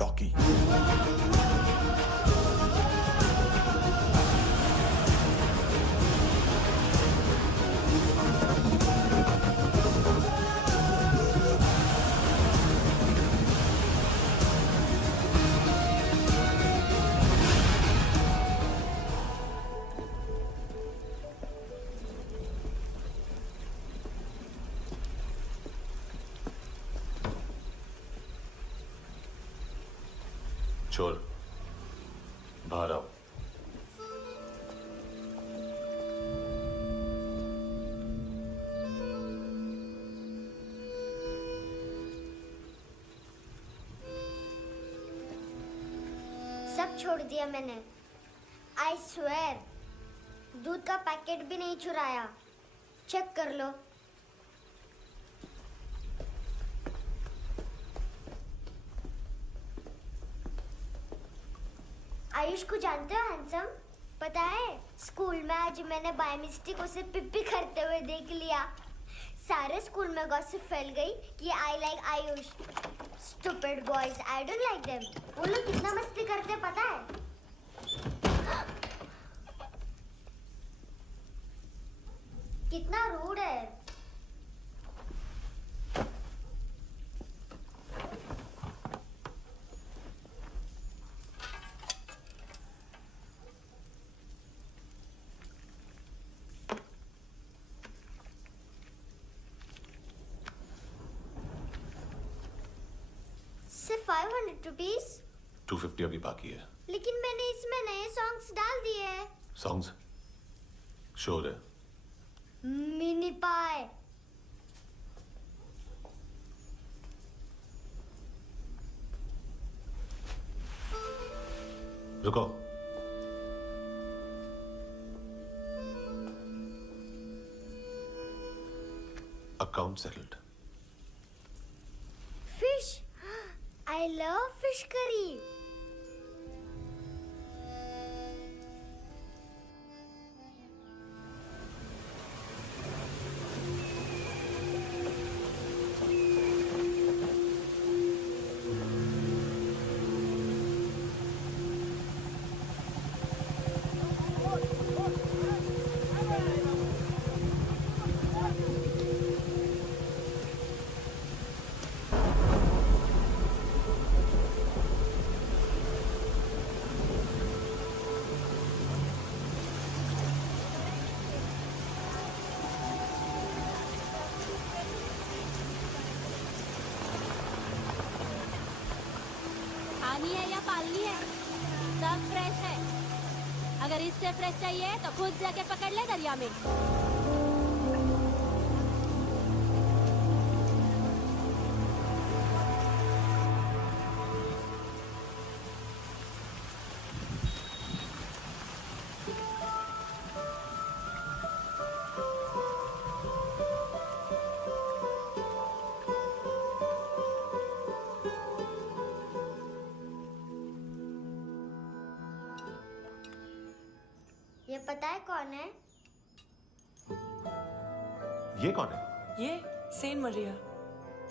Rocky. छोड़, बाहर आओ। सब छोड़ दिया मैंने। आई स्वेयर, दूध का पैकेट भी नहीं चुराया। चेक कर लो। आयुष को जानते हो हैंडसम? पता है, स्कूल में आज मैंने बाय मिस्टेक उसे पिप्पी करते हुए देख लिया। सारे स्कूल में गॉसिप फैल गई कि I like Ayush. Stupid boys, I don't like them. वो लोग कितना मस्ती करते पता है? कितना रूड है। सिर्फ 500 रुपीस। 250 अभी बाकी है। लेकिन मैंने इसमें नए सॉन्ग्स डाल दिए हैं। सॉन्ग्स? श्योर है? मिनी पाए। रुको। Account settled. Fish, I love fish curry. खानी है या पालनी है? सब फ्रेश है। अगर इससे फ्रेश चाहिए तो खुद जाके पकड़ ले दरिया में। ये पता है कौन है? ये कौन है? ये Saint Maria,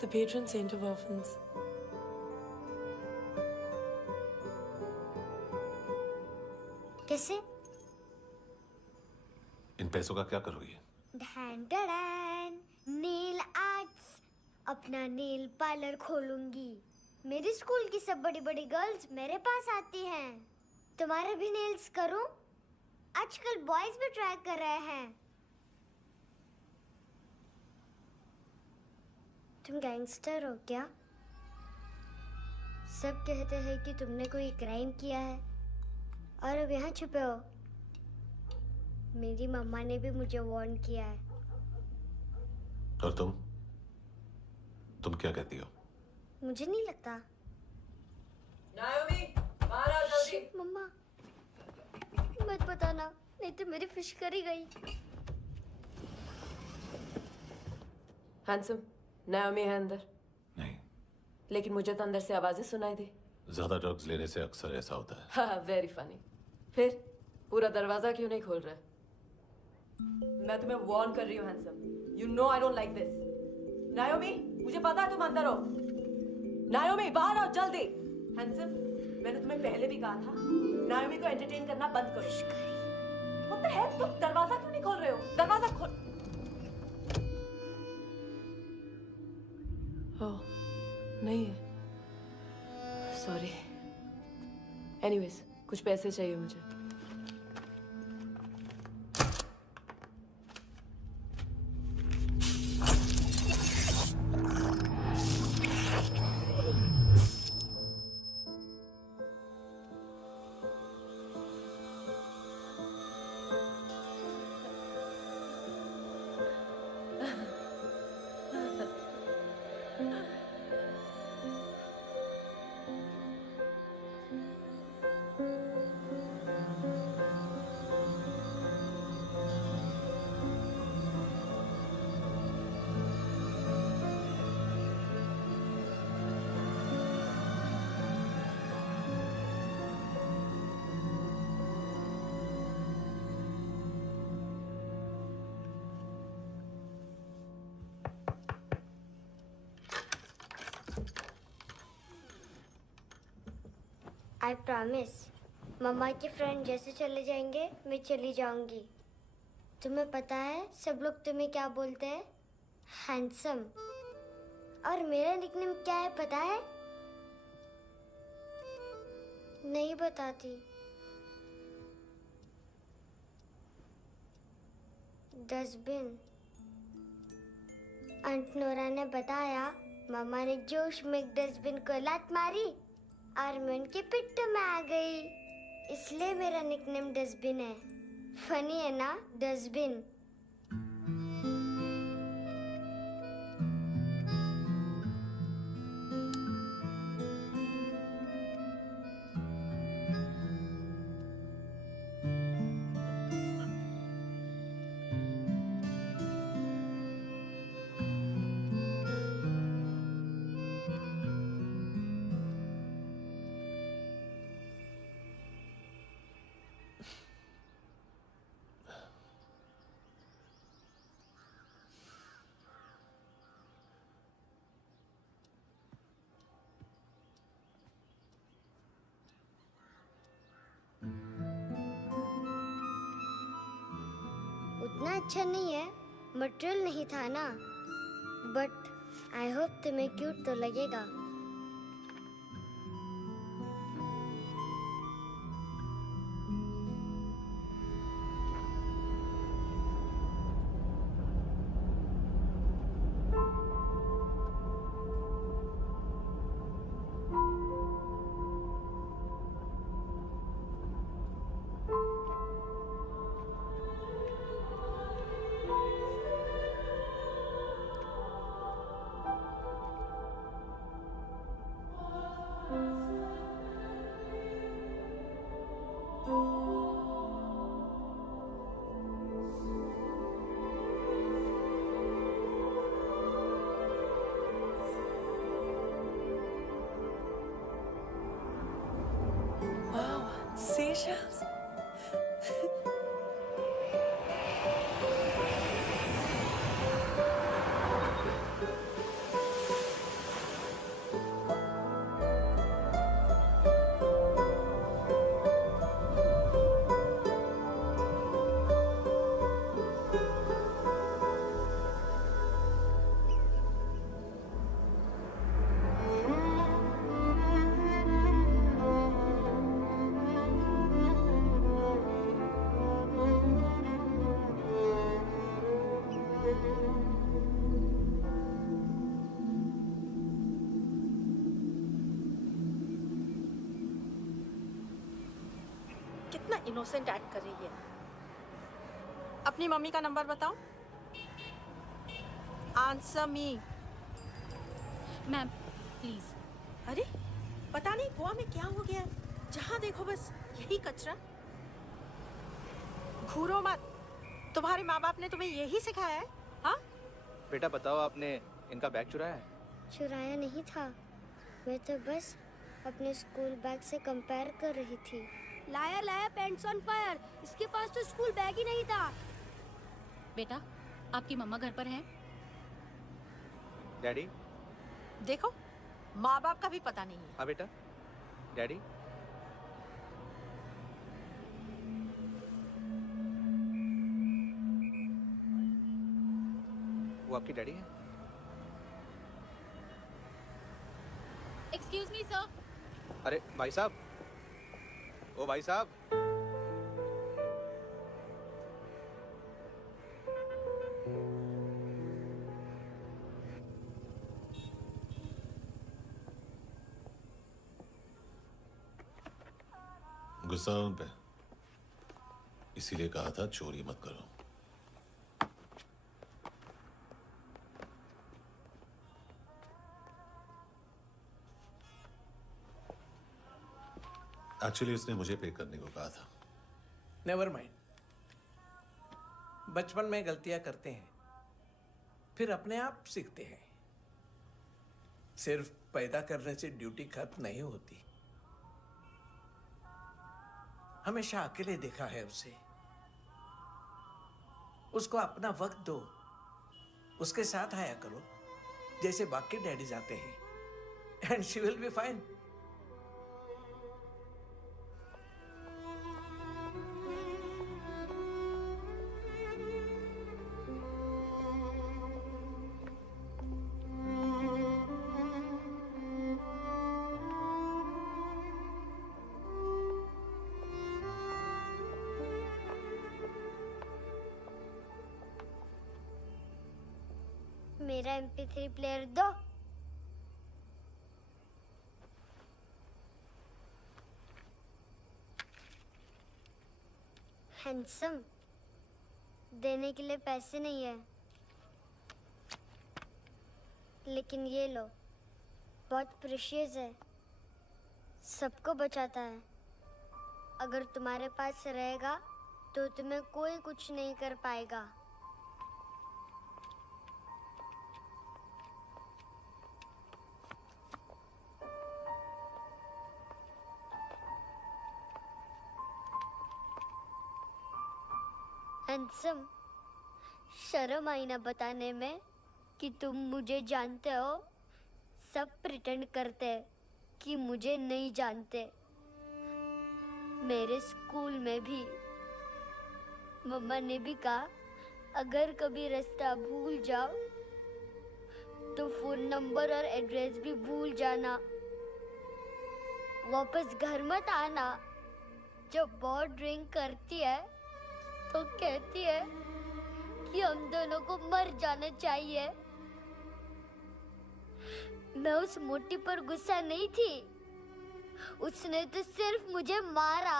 the patron saint of orphans. कैसे? इन पैसों का क्या करोगी? ढैन ढैन, नेल आर्ट्स। अपना नेल पार्लर खोलूंगी। मेरी स्कूल की सब बड़ी बड़ी गर्ल्स मेरे पास आती हैं। तुम्हारे भी नेल्स करूं? आजकल बॉयज भी ट्राई कर रहे हैं। तुम गैंगस्टर हो क्या? सब कहते हैं कि तुमने कोई क्राइम किया है और अब यहाँ छुपे हो। मेरी मम्मा ने भी मुझे वार्न किया है। और तुम क्या कहती हो? मुझे नहीं लगता। नायोमी, बाहर आओ जल्दी। मम्मा, मत बताना, नहीं तो मेरी फिश करी गई। हैंडसम, नायोमी है अंदर। नहीं। लेकिन मुझे तो अंदर से आवाजें सुनाई दी। ज्यादा ड्रग्स लेने से अक्सर ऐसा होता है। हाँ, वेरी फनी। फिर पूरा दरवाजा क्यों नहीं खोल रहा? मैं तुम्हें वार्न कर रही हूँ handsome. You know I don't like this. नायोमी, मुझे पता है तुम अंदर हो। नायोमी, बाहर आओ जल्दी। हैंडसम, मैंने तुम्हें पहले भी कहा था नायोमी को एंटरटेन करना बंद करो। What the hell? तुम दरवाजा क्यों नहीं खोल रहे हो? दरवाजा खोल। ओह, नहीं है। सॉरी। एनीवेज, कुछ पैसे चाहिए मुझे। आई प्रॉमिस, मम्मा के फ्रेंड जैसे चले जाएंगे मैं चली जाऊंगी। तुम्हें पता है सब लोग तुम्हें क्या बोलते हैं? हैंडसम। और मेरा निकनेम क्या है पता है? नहीं बताती। डस्टबिन। आंट नोरा ने बताया मम्मा ने जोश में एक डस्टबिन को लात मारी और मैं उनके पिट्ठू में आ गई, इसलिए मेरा निकनेम डस्टबिन है। फनी है ना डस्टबिन? उतना अच्छा नहीं है, मटेरियल नहीं था ना, बट आई होप तुम्हें क्यूट तो लगेगा। Seashells? कितना इनोसेंट एक्ट कर रही है। अपनी मम्मी का नंबर बताओ। Answer me. Ma'am please. अरे पता नहीं गोवा में क्या हो गया है, जहाँ देखो बस यही कचरा। घूरो मत, तुम्हारे माँ बाप ने तुम्हें यही सिखाया है? हाँ बेटा बताओ, आपने इनका बैग चुराया है? चुराया नहीं था, मैं तो बस अपने स्कूल बैग से कंपेयर कर रही थी। लाया लाया पेंट्स ऑन फायर, इसके पास तो स्कूल बैग ही नहीं था। बेटा आपकी मम्मा घर पर हैं? डैडी? देखो, माँ बाप का भी पता नहीं है। हाँ बेटा। डैडी? वो आपकी डैडी है? Excuse me sir. अरे भाई साहब, ओ भाई साहब। गुस्सा है उन पे, इसीलिए कहा था चोरी मत करो। एक्चुअली उसने मुझे पे करने को कहा था। Never mind. बचपन में गलतियां करते हैं, फिर अपने आप सीखते हैं। सिर्फ पैदा करने से ड्यूटी खत्म नहीं होती। हमेशा अकेले देखा है उसे। उसको अपना वक्त दो, उसके साथ आया करो जैसे बाकी डैडीज आते हैं, and she will be fine. मेरा MP3 प्लेयर दो। हैंडसम, देने के लिए पैसे नहीं है, लेकिन ये लो, बहुत प्रेशियस है, सबको बचाता है। अगर तुम्हारे पास रहेगा तो तुम्हें कोई कुछ नहीं कर पाएगा। हैंडसम, शर्म आई ना बताने में कि तुम मुझे जानते हो। सब प्रिटेंड करते हैं कि मुझे नहीं जानते। मेरे स्कूल में भी मम्मा ने भी कहा, अगर कभी रास्ता भूल जाओ तो फोन नंबर और एड्रेस भी भूल जाना। वापस घर मत आना। जब बहुत ड्रिंक करती है तो कहती है कि हम दोनों को मर जाना चाहिए। मैं उस मोटी पर गुस्सा नहीं थी, उसने तो सिर्फ मुझे मारा।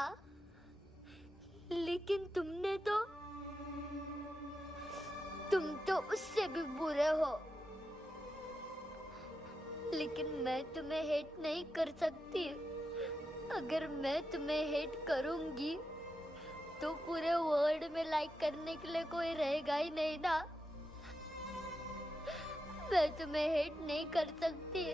लेकिन तुम तो उससे भी बुरे हो। लेकिन मैं तुम्हें हेट नहीं कर सकती। अगर मैं तुम्हें हेट करूंगी तो पूरे वर्ल्ड में लाइक करने के लिए कोई रहेगा ही नहीं ना। मैं तुम्हें हेट नहीं कर सकती।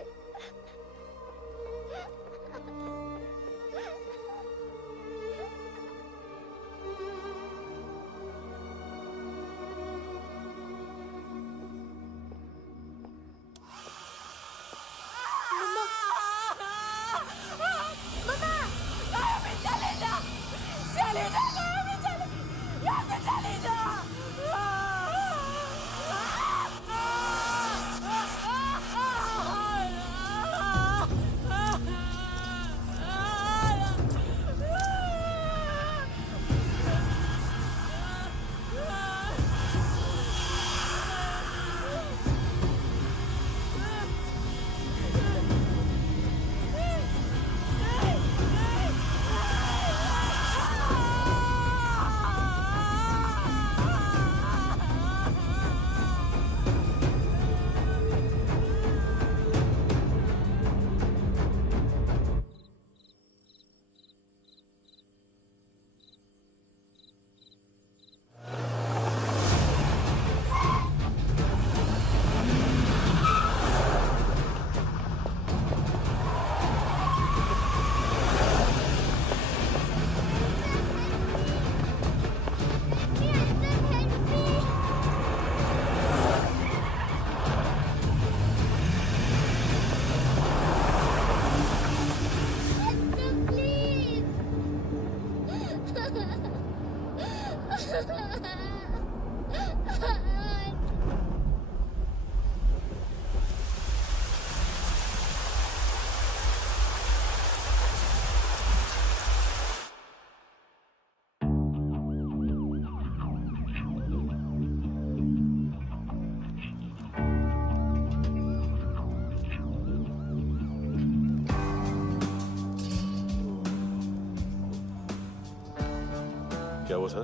क्या वो सर?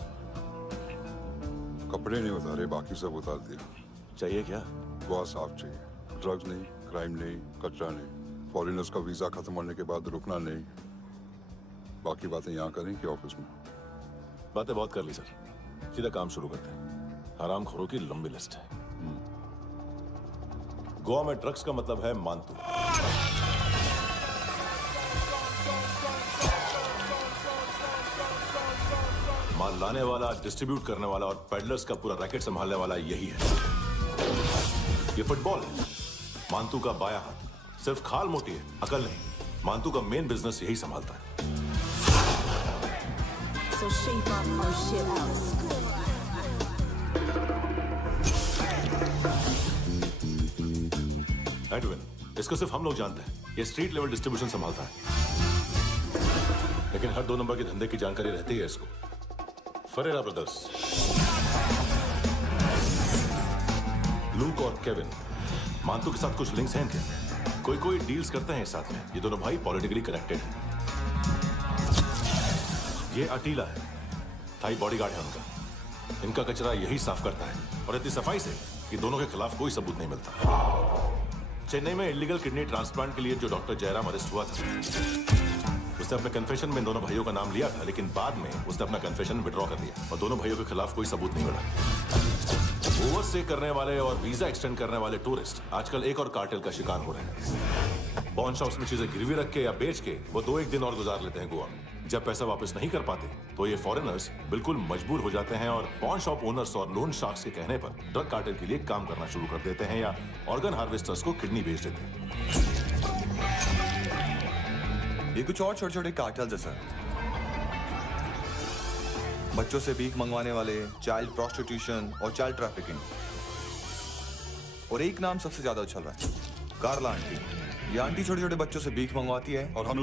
कपड़े नहीं उतारे, बाकी सब उतार दिया। चाहिए क्या? गोवा साफ चाहिए। ड्रग्स नहीं, क्राइम नहीं, कचरा नहीं। फॉरेनर्स का वीजा खत्म होने के बाद रुकना नहीं। बाकी बातें यहाँ करें कि ऑफिस में? बातें बहुत कर ली सर, सीधा काम शुरू करते हैं। हरामखोरों की लंबी लिस्ट है। गोवा में ड्रग्स का मतलब है मानतू। माल लाने वाला, डिस्ट्रीब्यूट करने वाला और पेडलर्स का पूरा रैकेट संभालने वाला यही है। ये फुटबॉल है, मानतू का बायां हाथ। सिर्फ खाल मोटी है, अकल नहीं। मानतू का मेन बिजनेस यही संभालता है। So shape up or shit out. Edwin, इसको सिर्फ हम लोग जानते हैं। ये स्ट्रीट लेवल डिस्ट्रीब्यूशन संभालता है, लेकिन हर 2 नंबर के धंधे की जानकारी रहती है इसको। फरेरा ब्रदर्स, लूक और केविन, मानतू के साथ कुछ लिंक्स हैं क्या? कोई डील्स करते हैं साथ में। ये दोनों भाई पॉलिटिकली कनेक्टेड हैं। ये अटीला है, थाई बॉडीगार्ड है उनका। इनका कचरा यही साफ करता है, और इतनी सफाई से कि दोनों के खिलाफ कोई सबूत नहीं मिलता। चेन्नई में इलीगल किडनी ट्रांसप्लांट के लिए जो डॉक्टर जयराम अरेस्ट हुआ था, उसने अपने कन्फेशन में इन दोनों भाइयों का नाम लिया था, लेकिन बाद में उसने अपना कन्फेशन विड्रॉ कर दिया और दोनों भाइयों के खिलाफ कोई सबूत नहीं मिला। ओवरस्टे करने वाले और वीजा एक्सटेंड करने वाले टूरिस्ट आजकल एक और कार्टेल का शिकार हो रहे हैं। पॉन शॉप्स में चीजें गिरवी रख के या बेच के वो 2-1 दिन और गुजार लेते हैं गोवा में। जब पैसा वापस नहीं कर पाते तो ये फॉरेनर्स बिल्कुल मजबूर हो जाते हैं और पॉन शॉप ओनर्स और लोन शार्क्स के कहने पर ड्रग कार्टेल के लिए काम करना शुरू कर देते हैं या ऑर्गन हार्वेस्टर्स को किडनी बेच देते हैं। ये कुछ और छोटे छोटे कार्टेल्स है सर। बच्चों से भीख मंगवाने वाले, चाइल्ड प्रोस्टिट्यूशन और चाइल्ड ट्रैफिकिंग। और एक नाम सबसे ज्यादा उछल रहा है, कार्ला आंटी। ये आंटी छोटे छोटे बच्चों से भीख मंगवाती है। और हम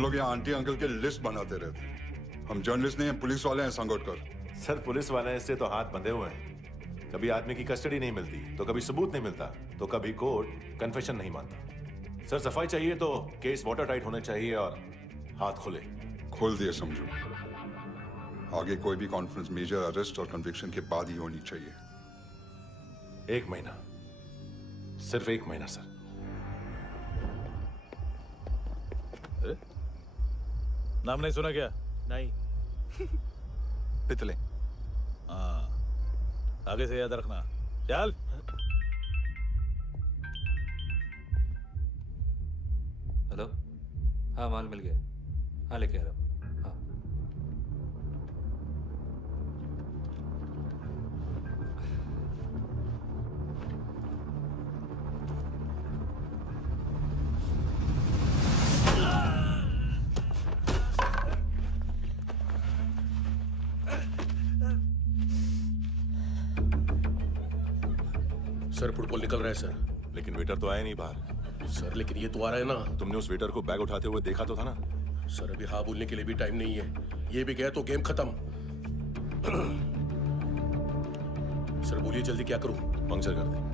लोग यहाँ आंटी अंकल के लिस्ट बनाते रहते हैं। हम जर्नलिस्ट नहीं हैं, पुलिस वाले हैं संगोटकर। सर पुलिस वाले हैं, इससे तो हाथ बंधे हुए हैं। कभी आदमी की कस्टडी नहीं मिलती, तो कभी सबूत नहीं मिलता, तो कभी कोर्ट कन्फेशन नहीं मानता। सर सफाई चाहिए तो केस वाटर टाइट होने चाहिए और हाथ खुले। खोल दिए समझो। आगे कोई भी कॉन्फ्रेंस मेजर अरेस्ट और कन्विक्शन के बाद ही होनी चाहिए। 1 महीना, सिर्फ 1 महीना सर। नाम नहीं सुना क्या? नहीं। पितले। हाँ, आगे से याद रखना। चल। हेलो, हाँ माल मिल गया। हाँ लेके आ रहा हूँ। हाँ सर फुटबॉल निकल रहा है सर। लेकिन वेटर तो आया नहीं बाहर। सर लेकिन ये तो आ रहा है ना। तुमने उस वेटर को बैग उठाते हुए देखा तो था ना? सर अभी हाँ बोलने के लिए भी टाइम नहीं है। ये भी गया तो गेम खत्म। सर बोलिए जल्दी क्या करूं? पंक्चर कर दे।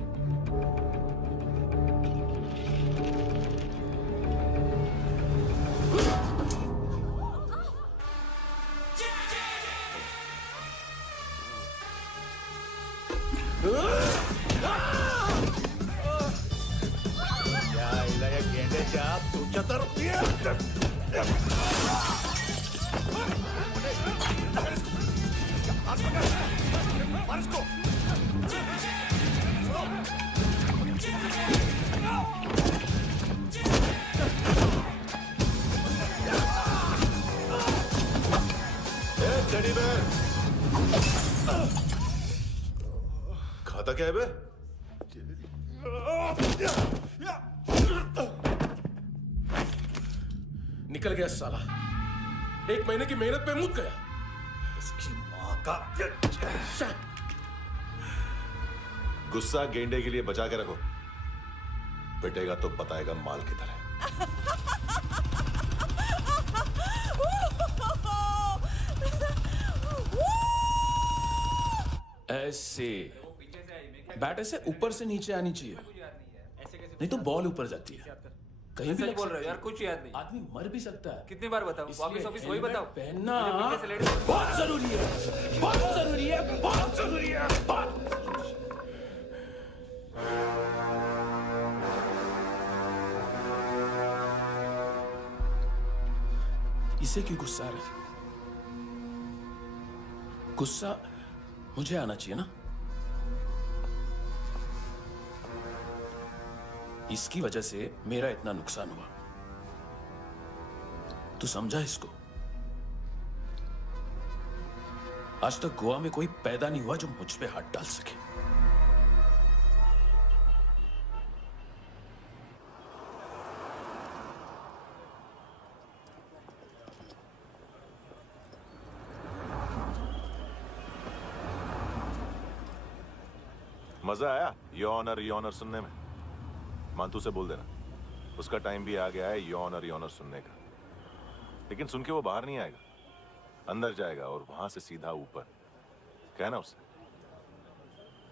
खाता क्या है बे? निकल गया साला। 1 महीने की मेहनत पे मुक गया। इसकी माँ का। गुस्सा गेंडे के लिए बचा के रखो, पिटेगा तो बताएगा माल किधर है। ऐसे बैट ऐसे ऊपर से नीचे आनी चाहिए, नहीं तो बॉल ऊपर जाती है। कहीं भी सच लग बोल रहे हो सकती यार, है। कुछ याद नहीं। आदमी मर भी सकता है। कितनी बार बताऊं? इसलिए ऑफिस ऑफिस वही हेलमेट बताओ। पहनना मुझे पीछे से लेडीज बहुत जरूरी है, बहुत जरूरी है, बहुत जरूरी है, बहुत। इसे क्यों गुस्सा आ रहा है? गुस्सा मुझे आना चाहिए ना। इसकी वजह से मेरा इतना नुकसान हुआ। तू समझा इसको? आज तक गोवा में कोई पैदा नहीं हुआ जो मुझ पे हाथ डाल सके। मजा आया योर ऑनर सुनने में? मानतू से बोल देना उसका टाइम भी आ गया है योर ऑनर सुनने का। लेकिन सुन के वो बाहर नहीं आएगा, अंदर जाएगा और वहां से सीधा ऊपर। कहना उसे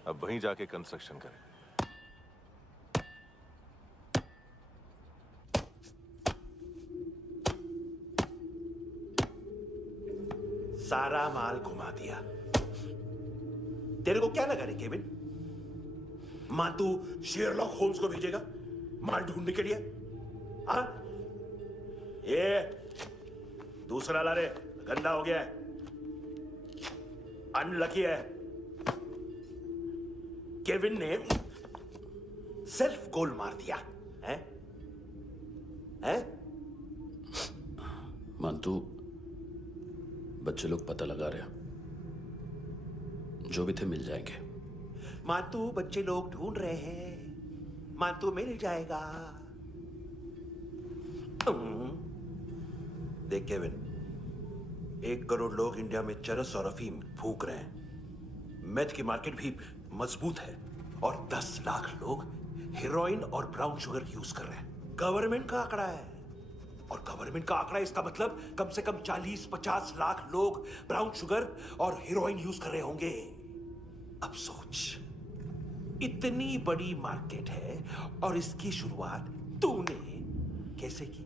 अब वहीं जाके कंस्ट्रक्शन करे। सारा माल घुमा दिया। तेरे को क्या लगा रे केविन? मां तू शेरलॉक होम्स को भेजेगा माल ढूंढने के लिए? हाँ? ये दूसरा ला रे, गंदा हो गया है, अनलकी है। केविन ने सेल्फ गोल मार दिया है? हैं? मानतू, बच्चे लोग पता लगा रहे हैं, जो भी थे मिल जाएंगे। मानतू बच्चे लोग ढूंढ रहे हैं, मानतू मिल जाएगा। देख केविन, 1 करोड़ लोग इंडिया में चरस और अफीम फूंक रहे हैं। मेथ की मार्केट भी मजबूत है और 10 लाख लोग हेरोइन और ब्राउन शुगर यूज कर रहे हैं। गवर्नमेंट का आंकड़ा है, और गवर्नमेंट का आंकड़ा इसका मतलब कम से कम 40-50 लाख लोग ब्राउन शुगर और हेरोइन यूज कर रहे होंगे। अब सोच, इतनी बड़ी मार्केट है और इसकी शुरुआत तूने कैसे की?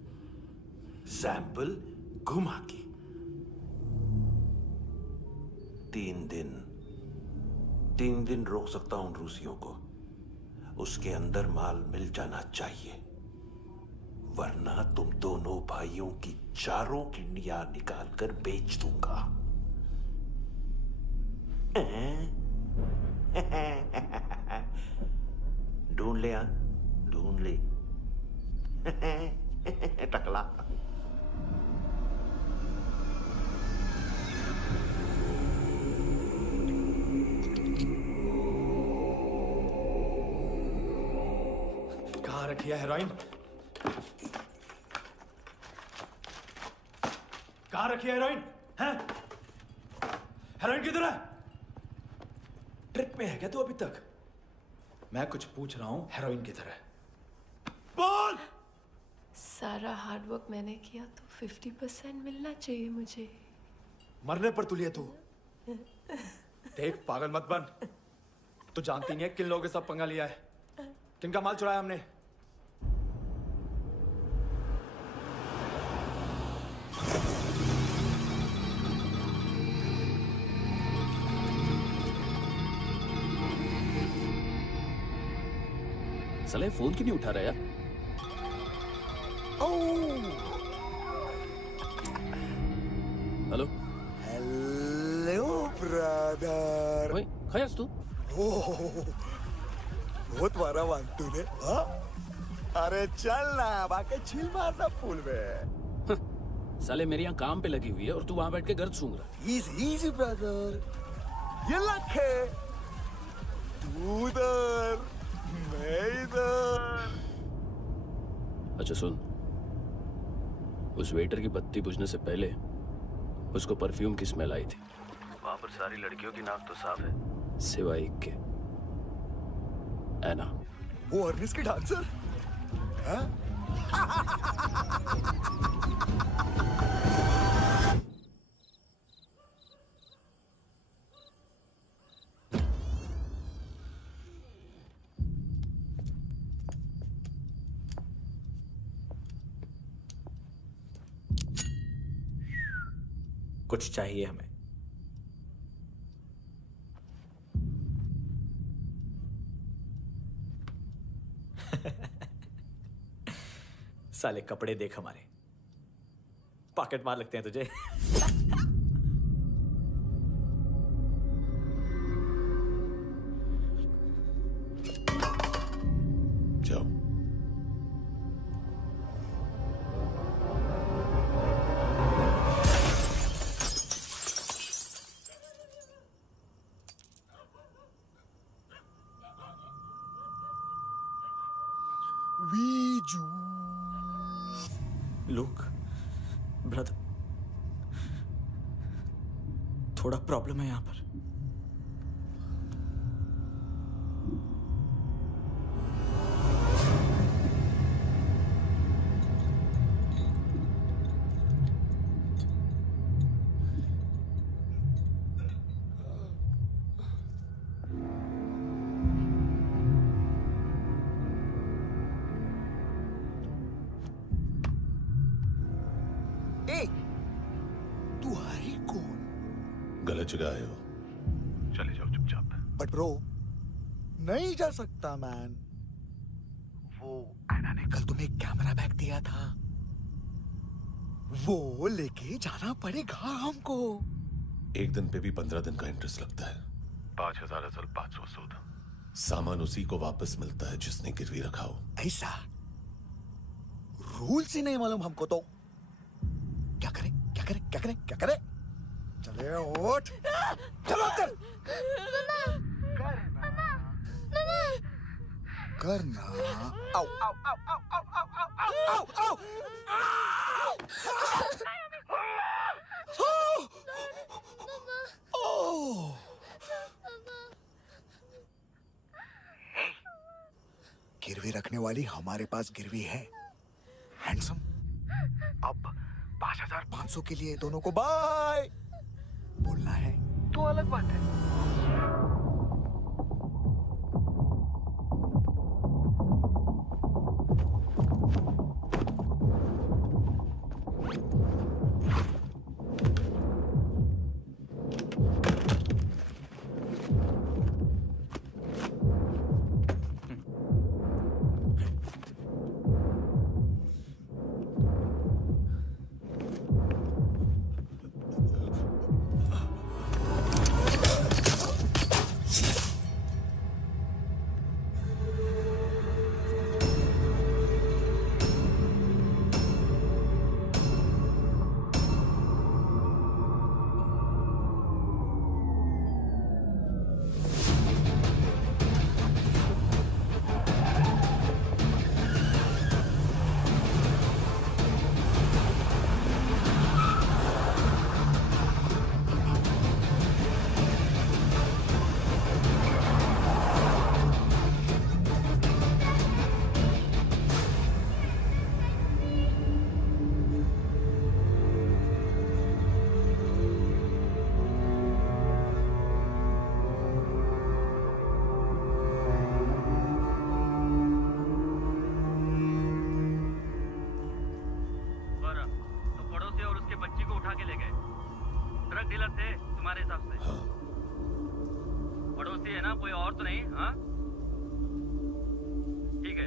सैंपल घुमा के। 3 दिन रोक सकता हूं रूसियों को, उसके अंदर माल मिल जाना चाहिए, वरना तुम दोनों भाइयों की 4 किडनियां निकाल कर बेच दूंगा। ढूंढ ले, ढूंढ ले टकला। कहाँ रखी है हेरोइन? कहाँ रखी है हेरोइन? हैं? हेरोइन किधर है? ट्रिप में है क्या तू अभी तक? मैं कुछ पूछ रहा हूं, हेरोइन किधर है? बोल! सारा हार्डवर्क मैंने किया तो 50% मिलना चाहिए मुझे। मरने पर तुलिए तू। देख पागल मत बन। तू जानती नहीं है किन लोगों के साथ पंगा लिया है, किनका माल चुराया हमने। साले फोन क्यों नहीं उठा रहा यार? Hello hello brother. ओए खयास तू? बहुत मारा मानतू ने। हाँ? अरे चल ना, बाकी चिल मारना पूल में। साले मेरी यहाँ काम पे लगी हुई है और तू वहां बैठ के गर्द सूंघ रहा। इजी ब्रदर, ये लक है। तू उधर, मैं इधर। अच्छा सुन, उस वेटर की बत्ती बुझने से पहले उसको परफ्यूम की स्मेल आई थी। वहां पर सारी लड़कियों की नाक तो साफ है, सिवाय एक के, ऐना। वो अर्निस की डांसर? हाँ? कुछ चाहिए हमें। साले कपड़े देख हमारे, पॉकेट मार लगते हैं तुझे। जाओ। वीजू लुक ब्रदर, थोड़ा प्रॉब्लम है यहाँ पर। तू है कौन? गलत जगह आए हो, चले जाओ चुपचाप। बट ब्रो, नहीं जा सकता मैन। वो एना ने कल तुम्हें एक कैमरा बैग दिया था, वो लेके जाना पड़ेगा हमको। एक दिन पे भी 15 दिन का इंटरेस्ट लगता है। 5,000 असल 500 सूद। सामान उसी को वापस मिलता है जिसने गिरवी रखा हो। ऐसा रूल्स ही नहीं मालूम हमको तो। क्या करें क्या करें क्या करें क्या करें? चले उठ, चलो चल। करना आओ आओ आओ आओ आओ आओ आओ आओ आओ। गिरवी रखने वाली हमारे पास गिरवी है हैंडसम। अब 5,500 के लिए दोनों को बाय बोलना है तो अलग बात है।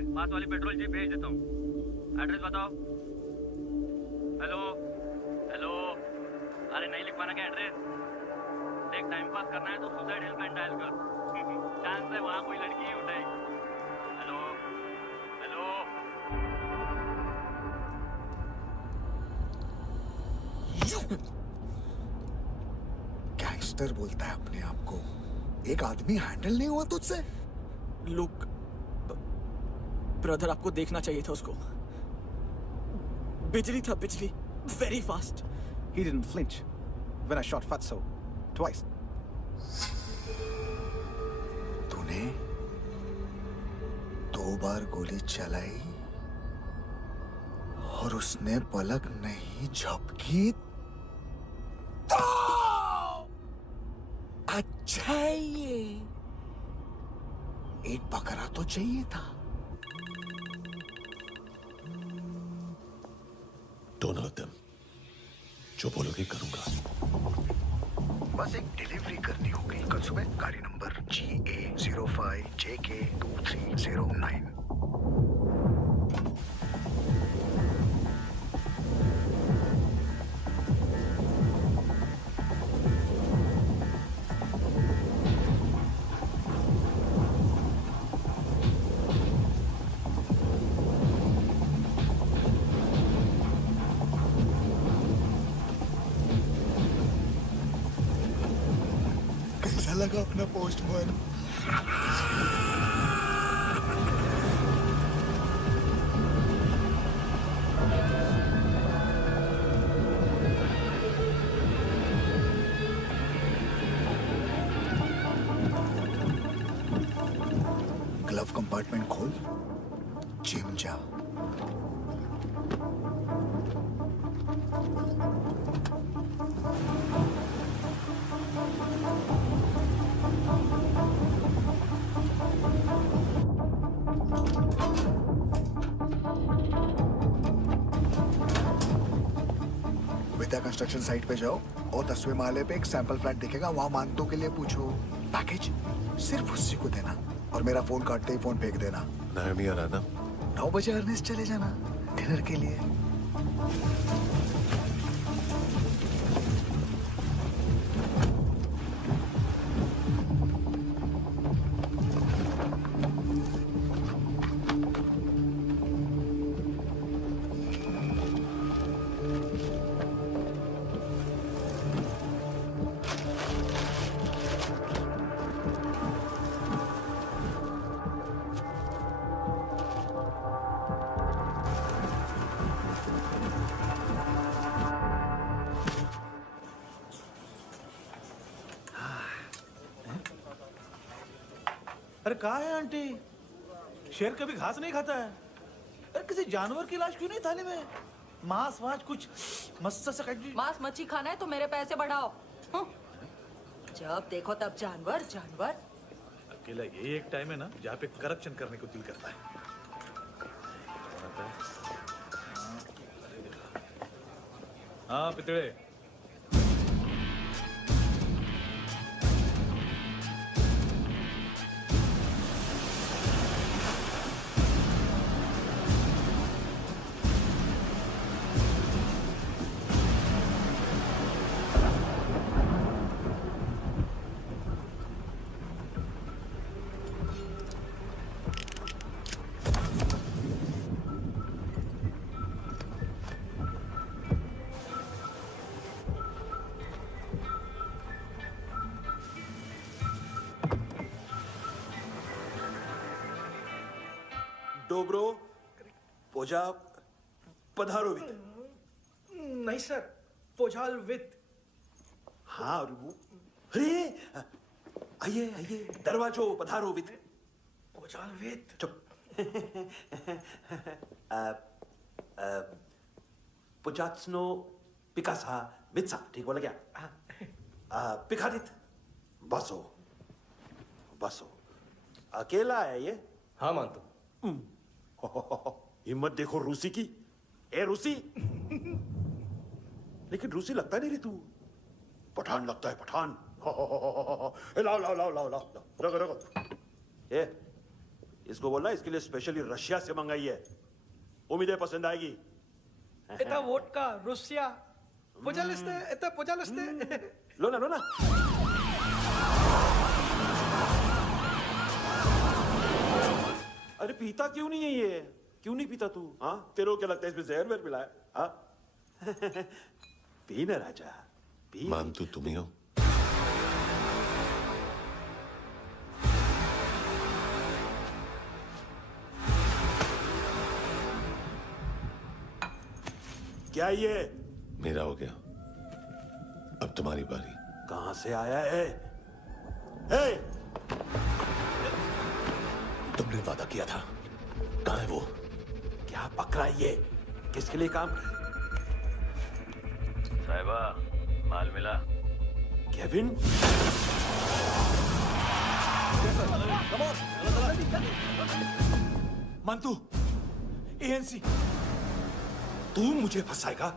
पास वाली पेट्रोल जीप भेज देता हूँ। एड्रेस बताओ। हेलो हेलो, अरे नहीं लिख पाना क्या एड्रेस? देख टाइम पास करना है तो सुसाइड हेल्पलाइन डायल कर। चांस है वहाँ कोई लड़की ही उठाए। Hello hello. गैंगस्टर बोलता है अपने आप को। एक आदमी हैंडल नहीं हुआ तुझसे? लुक ब्रदर, आपको देखना चाहिए था उसको। बिजली था, बिजली, very fast. He didn't flinch when I shot Fatso twice. तूने 2 बार गोली चलाई और उसने पलक नहीं झपकी तो अच्छा ये एक बकरा तो चाहिए था। Don't hurt them. जो बोलोगे करूंगा। बस एक डिलीवरी करनी होगी कल सुबह। गाड़ी नंबर GA05JK2309। कैसा लगा अपना पोस्टमैन? ग्लव कंपार्टमेंट खोल, जिम जा। विद्या कंस्ट्रक्शन साइट पे जाओ और 10वें माले पे एक सैंपल फ्लैट दिखेगा, वहां मानतो के लिए पूछो। पैकेज सिर्फ उसी को देना और मेरा फोन काटते ही फोन फेंक देना। नहीं आ रहा ना? 9 बजे अर्नेस्ट चले जाना डिनर के लिए। अरे कहा है आंटी? शेर कभी घास नहीं खाता है। अरे किसी जानवर की लाश क्यों नहीं थाली में? मांस वास कुछ मस्त से काट। मांस मच्छी खाना है तो मेरे पैसे बढ़ाओ। जब देखो तब जानवर जानवर। अकेला यही एक टाइम है ना जहाँ पे करप्शन करने को दिल करता है। हाँ पितड़े। डोब्रो पोजा पधारोवित। नहीं सर, पोजाल विथ। हाँ और वो अरे आइए आइए दरवाजो पधारोवित। पोजाल विथ। चुप। पुजात्सनो पिकासा मित्सा, ठीक बोला क्या? पिकादित बसो बसो। अकेला है ये? हाँ मानतो। हिम्मत देखो रूसी की। ए रूसी। लेकिन रूसी लगता नहीं रे तू, पठान लगता है पठान। लाओ लाओ लाओ लाओ लाओ रखो रखो। ए इसको बोलना इसके लिए स्पेशली रशिया से मंगाई है, उम्मीद है पसंद आएगी। इतना वोडका रुसिया पोजालिस्ते, इतना पोजालिस्ते। लो ना लो ना। अरे पीता क्यों नहीं है ये? क्यों नहीं पीता तू? हाँ तेरे को क्या लगता है इसमें जहर वहर मिला है? हाँ पी ना राजा पी। मान तू तुम ही हो। क्या ये? मेरा हो गया, अब तुम्हारी बारी। कहां से आया है? ए! तुमने वादा किया था, कहां है वो? क्या पकड़ा ये? किसके लिए काम? साहिबा माल मिला? केविन? मंतू, एएनसी, तू मुझे फंसाएगा?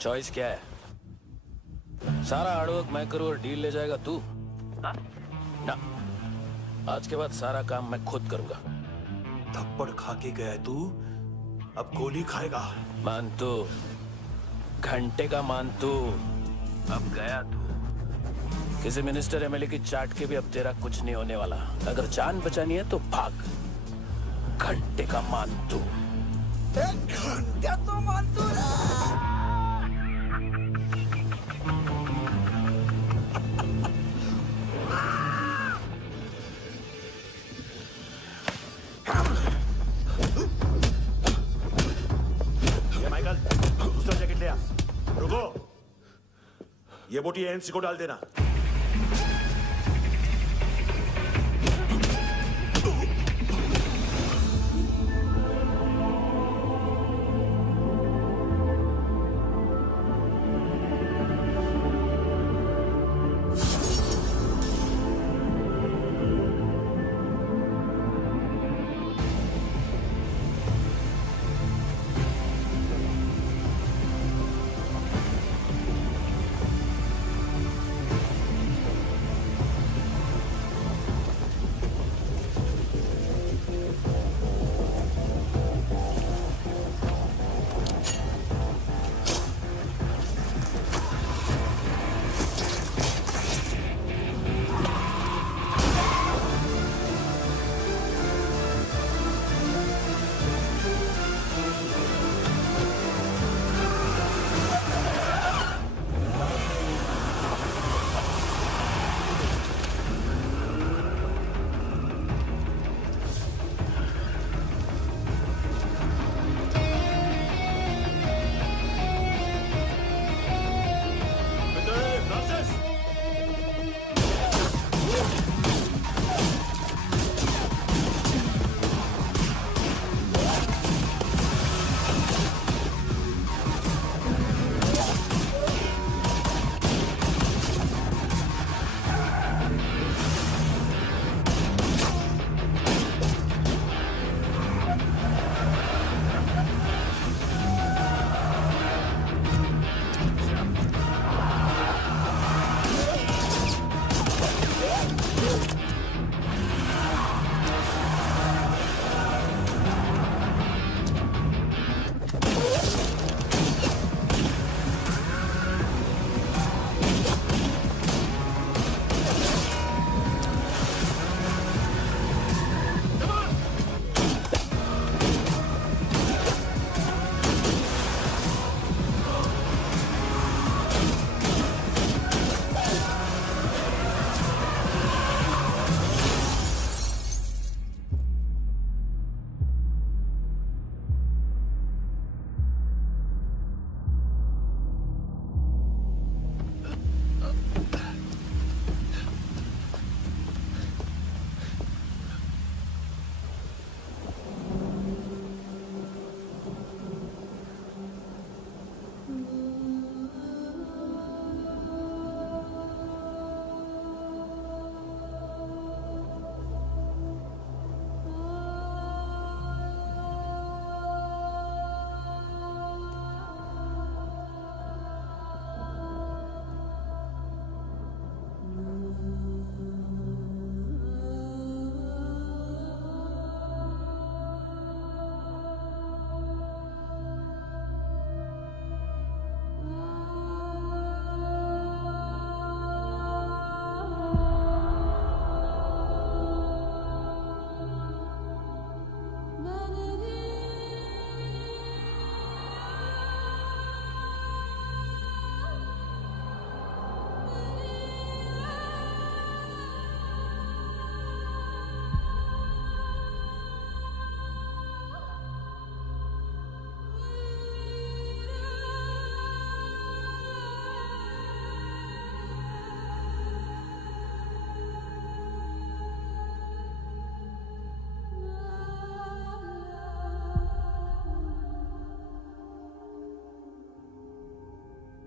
चॉइस क्या है? सारा हार्डवर्क मैं करूँ और डील ले जाएगा तू? ना, आज के बाद सारा काम मैं खुद करूंगा। थप्पड़ खा के गया तू, अब गोली खाएगा। मानतू, घंटे का मानतू, अब गया तू। किसी मिनिस्टर एमएलए की चाट के भी अब तेरा कुछ नहीं होने वाला। अगर जान बचानी है तो भाग। घंटे का मानतू। घंटे तो मानतू माइकल, दूसरा जैकेट ले आ। रुको, ये बोटी एएनसी को डाल देना।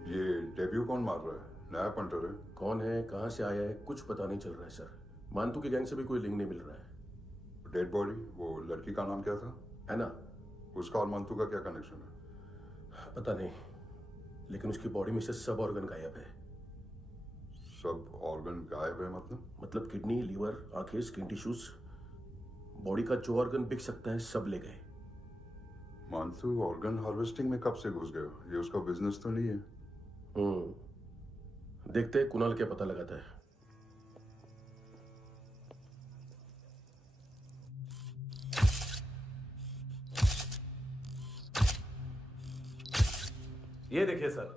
ये डेब्यू कौन मार रहा है? नया पंटर है? कौन है, कहाँ से आया है, कुछ पता नहीं चल रहा है सर। मानतू की गैंग से भी कोई लिंक नहीं मिल रहा है। डेड बॉडी, वो लड़की का नाम क्या था? है ना? उसका और मानतू का क्या कनेक्शन है? पता नहीं, लेकिन उसकी बॉडी में से सब ऑर्गन गायब है। सब ऑर्गन गायब है मतलब किडनी, लीवर, आंखें, स्किन टिश्यूज, बॉडी का जो ऑर्गन बिक सकता है सब ले गए। मानतू ऑर्गन हार्वेस्टिंग में कब से घुस गए हो? ये उसका बिजनेस तो नहीं है? देखते हैं कुणाल क्या पता लगाता है। ये देखिए सर,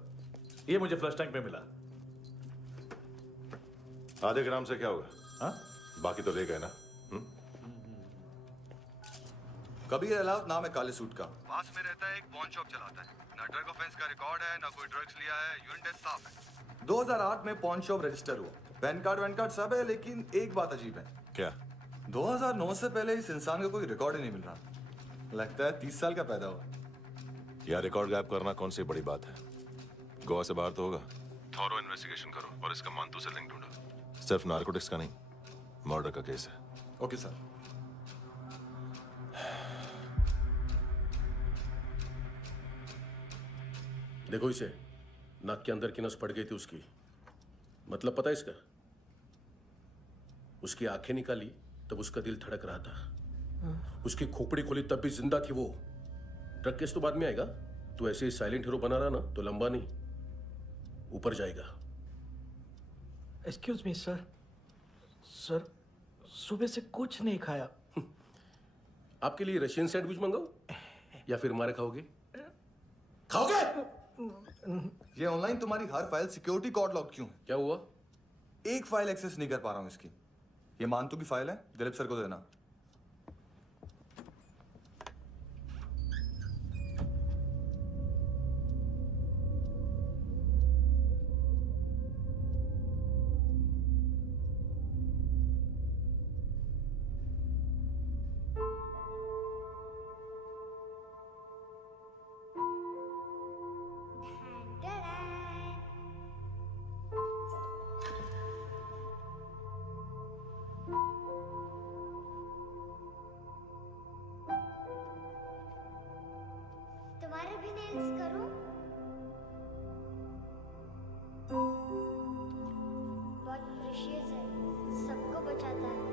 ये मुझे फ्लश टैंक में मिला। आधे ग्राम से क्या होगा? हाँ? बाकी तो ले गए ना? कबीर अलाव नाम है काले सूट का, पास में रहता है, एक पॉन शॉप चलाता है। ना ड्रग ऑफेंस का रिकॉर्ड है, ना कोई ड्रग्स लिया है, यूरिन टेस्ट साफ है। 2008 में पॉन शॉप रजिस्टर हुआ, पैन कार्ड सब है, लेकिन एक बात अजीब है। क्या? 2009 से पहले इस इंसान का कोई रिकॉर्ड ही नहीं मिल रहा। लगता है 30 साल का पैदा हुआ। यह रिकॉर्ड गायब करना कौन सी बड़ी बात है? गोवा से बाहर तो होगा। थॉरो इन्वेस्टिगेशन करो और इसका मानतू से लिंक ढूंढो। सिर्फ नार्कोटिक्स का नहीं, मर्डर का केस है। Okay sir. देखो इसे, नाक के अंदर की नस पड़ गई थी उसकी। मतलब पता है इसका? उसकी आंखें निकाली तब उसका दिल धड़क रहा था। उसकी खोपड़ी खोली तब भी जिंदा थी वो। ड्रग केस तो बाद में आएगा। तो ऐसे ही साइलेंट हीरो बना रहा ना तो लंबा नहीं, ऊपर जाएगा। एक्सक्यूज मी सर, सुबह से कुछ नहीं खाया। आपके लिए रशियन सैंडविच मंगाओ या फिर हमारे खाओगे? खाओगे? ये ऑनलाइन तुम्हारी हर फाइल सिक्योरिटी कोड लॉक क्यों? क्या हुआ? एक फाइल एक्सेस नहीं कर पा रहा हूं इसकी। ये मानतू की फाइल है, दिलीप सर को देना। तुम्हारे भी नेल्स करूं? बहुत प्रेशियस है, सबको बचाता है।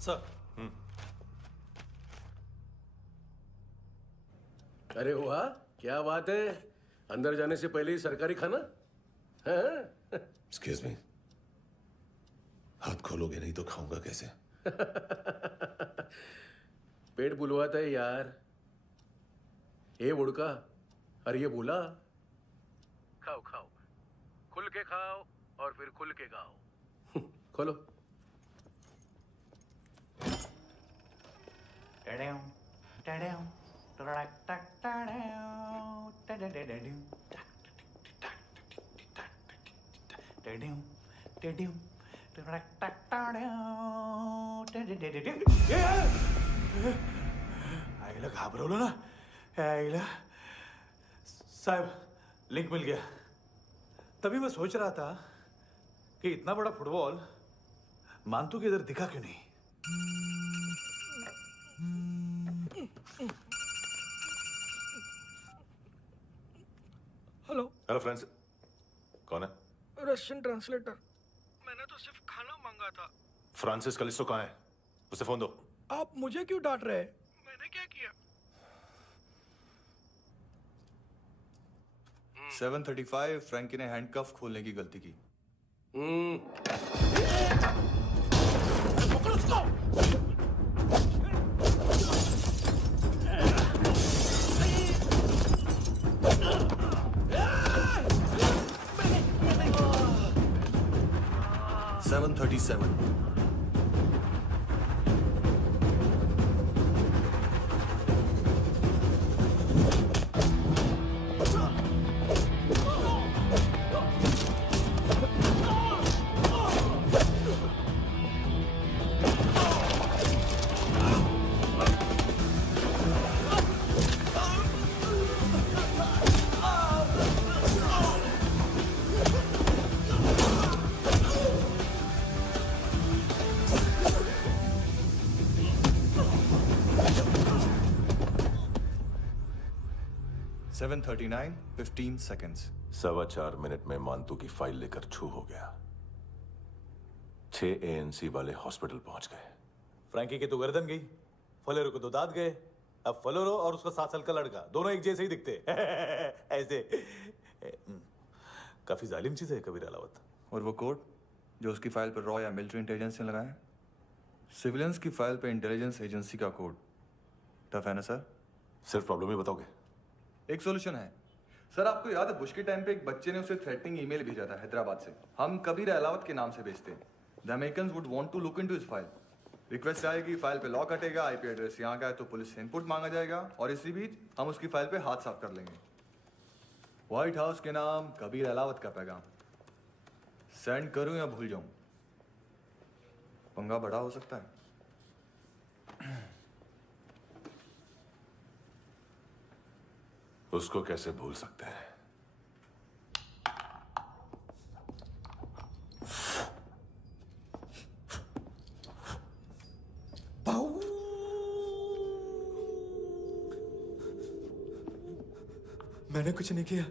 सर। अरे वाह, क्या बात है। अंदर जाने से पहले ही सरकारी खाना। एक्सक्यूज मी, हाथ खोलोगे नहीं तो खाऊंगा कैसे? पेट बुलवाता है यार। ए बुड़का, अरे ये बोला। खाओ खाओ, खुल के खाओ और फिर खुल के खाओ। खोलो। आईला घाबरवलं ना। आईला साहब, लिंक मिल गया। तभी मैं सोच रहा था कि इतना बड़ा फुटबॉल मानतू के इधर दिखा क्यों नहीं। हेलो फ्रेंड्स, कौन है? Russian translator. मैंने तो सिर्फ खाना मांगा था। फ्रांसिस कलिस्टो कहाँ है? उसे फोन दो। आप मुझे क्यों डांट रहे हैं? मैंने क्या किया? 735 फ्रैंकी ने हैंडकफ खोलने की गलती की। पकड़ो उसको। 737। 7:39, 15 seconds. 4.25 मिनट में मांतू की फाइल लेकर छू हो गया। 6 ANC वाले हॉस्पिटल पहुंच गए। फ्रैंकी की तो गर्दन गई, फलेरो को तो दांत गए। अब फलेरो और उसका 7 साल का लड़का दोनों एक जैसे ही दिखते ऐसे। काफी जालिम चीज है कबीर अलावत। और वो कोड जो उसकी फाइल पर रॉ या मिलिट्री इंटेलिजेंस ने लगाया, सिविलियंस की फाइल पे इंटेलिजेंस एजेंसी का कोड। टफ है ना सर? सिर्फ प्रॉब्लम ही बताओगे? एक सॉल्यूशन है सर। आपको याद है बुश के टाइम पे एक बच्चे ने उसे थ्रेटनिंग ईमेल भेजा था हैदराबाद से। हम कबीर अलावत के नाम से भेजते हैं। The Americans would want to look into his file. Request आएगी, फाइल पे लॉक हटेगा, आईपी एड्रेस यहाँ का है तो पुलिस से इनपुट मांगा जाएगा और इसी बीच हम उसकी फाइल पे हाथ साफ कर लेंगे। व्हाइट हाउस के नाम कबीर अलावत का पैगाम। सेंड करूं या भूल जाऊं? पंगा बड़ा हो सकता है। उसको कैसे भूल सकते हैं? मैंने कुछ नहीं किया,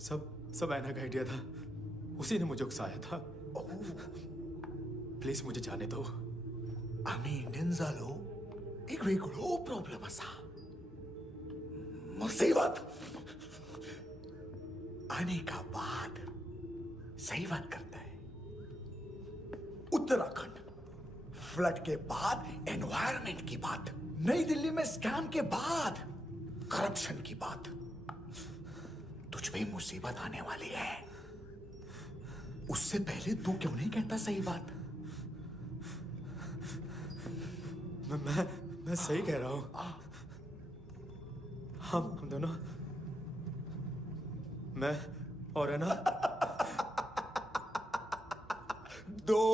सब ऐना का आइडिया था। उसी ने मुझे उकसाया था। प्लीज मुझे जाने दो। आम्ही इंडियन झालो एक वेगळो प्रॉब्लेम असा, मुसीबत आने का बाद सही बात करता है। उत्तराखंड फ्लड के बाद एनवायरनमेंट की बात, नई दिल्ली में स्कैम के बाद करप्शन की बात। तुझ पे मुसीबत आने वाली है, उससे पहले तू क्यों नहीं कहता सही बात? मैं सही कह रहा हूं। हम दोनों, मैं और है ना 2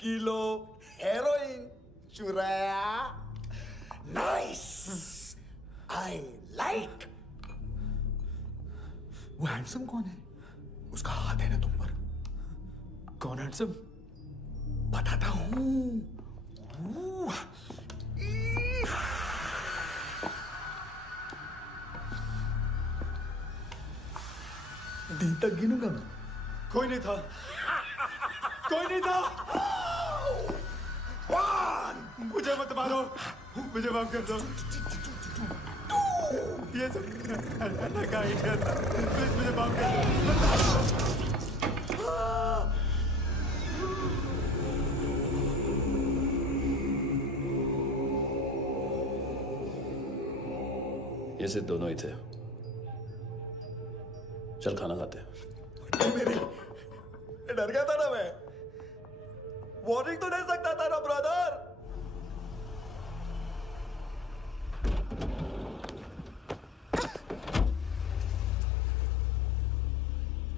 किलो हेरोइन चुराया। Nice, I like. वो हैंडसम कौन है? उसका हाथ है ना तुम पर? कौन हैंडसम? बताता हूं। दिन तक गिनूंगा मैं। कोई नहीं था, कोई नहीं था। मुझे मत मारो, मुझे माफ कर दो। ये सब ऐना का आइडिया था। प्लीज मुझे माफ कर दो। ये सिर्फ दोनों ही थे। चल खाना खाते हैं। डर गया था ना मैं। वार्निंग तो दे सकता था ना ब्रदर।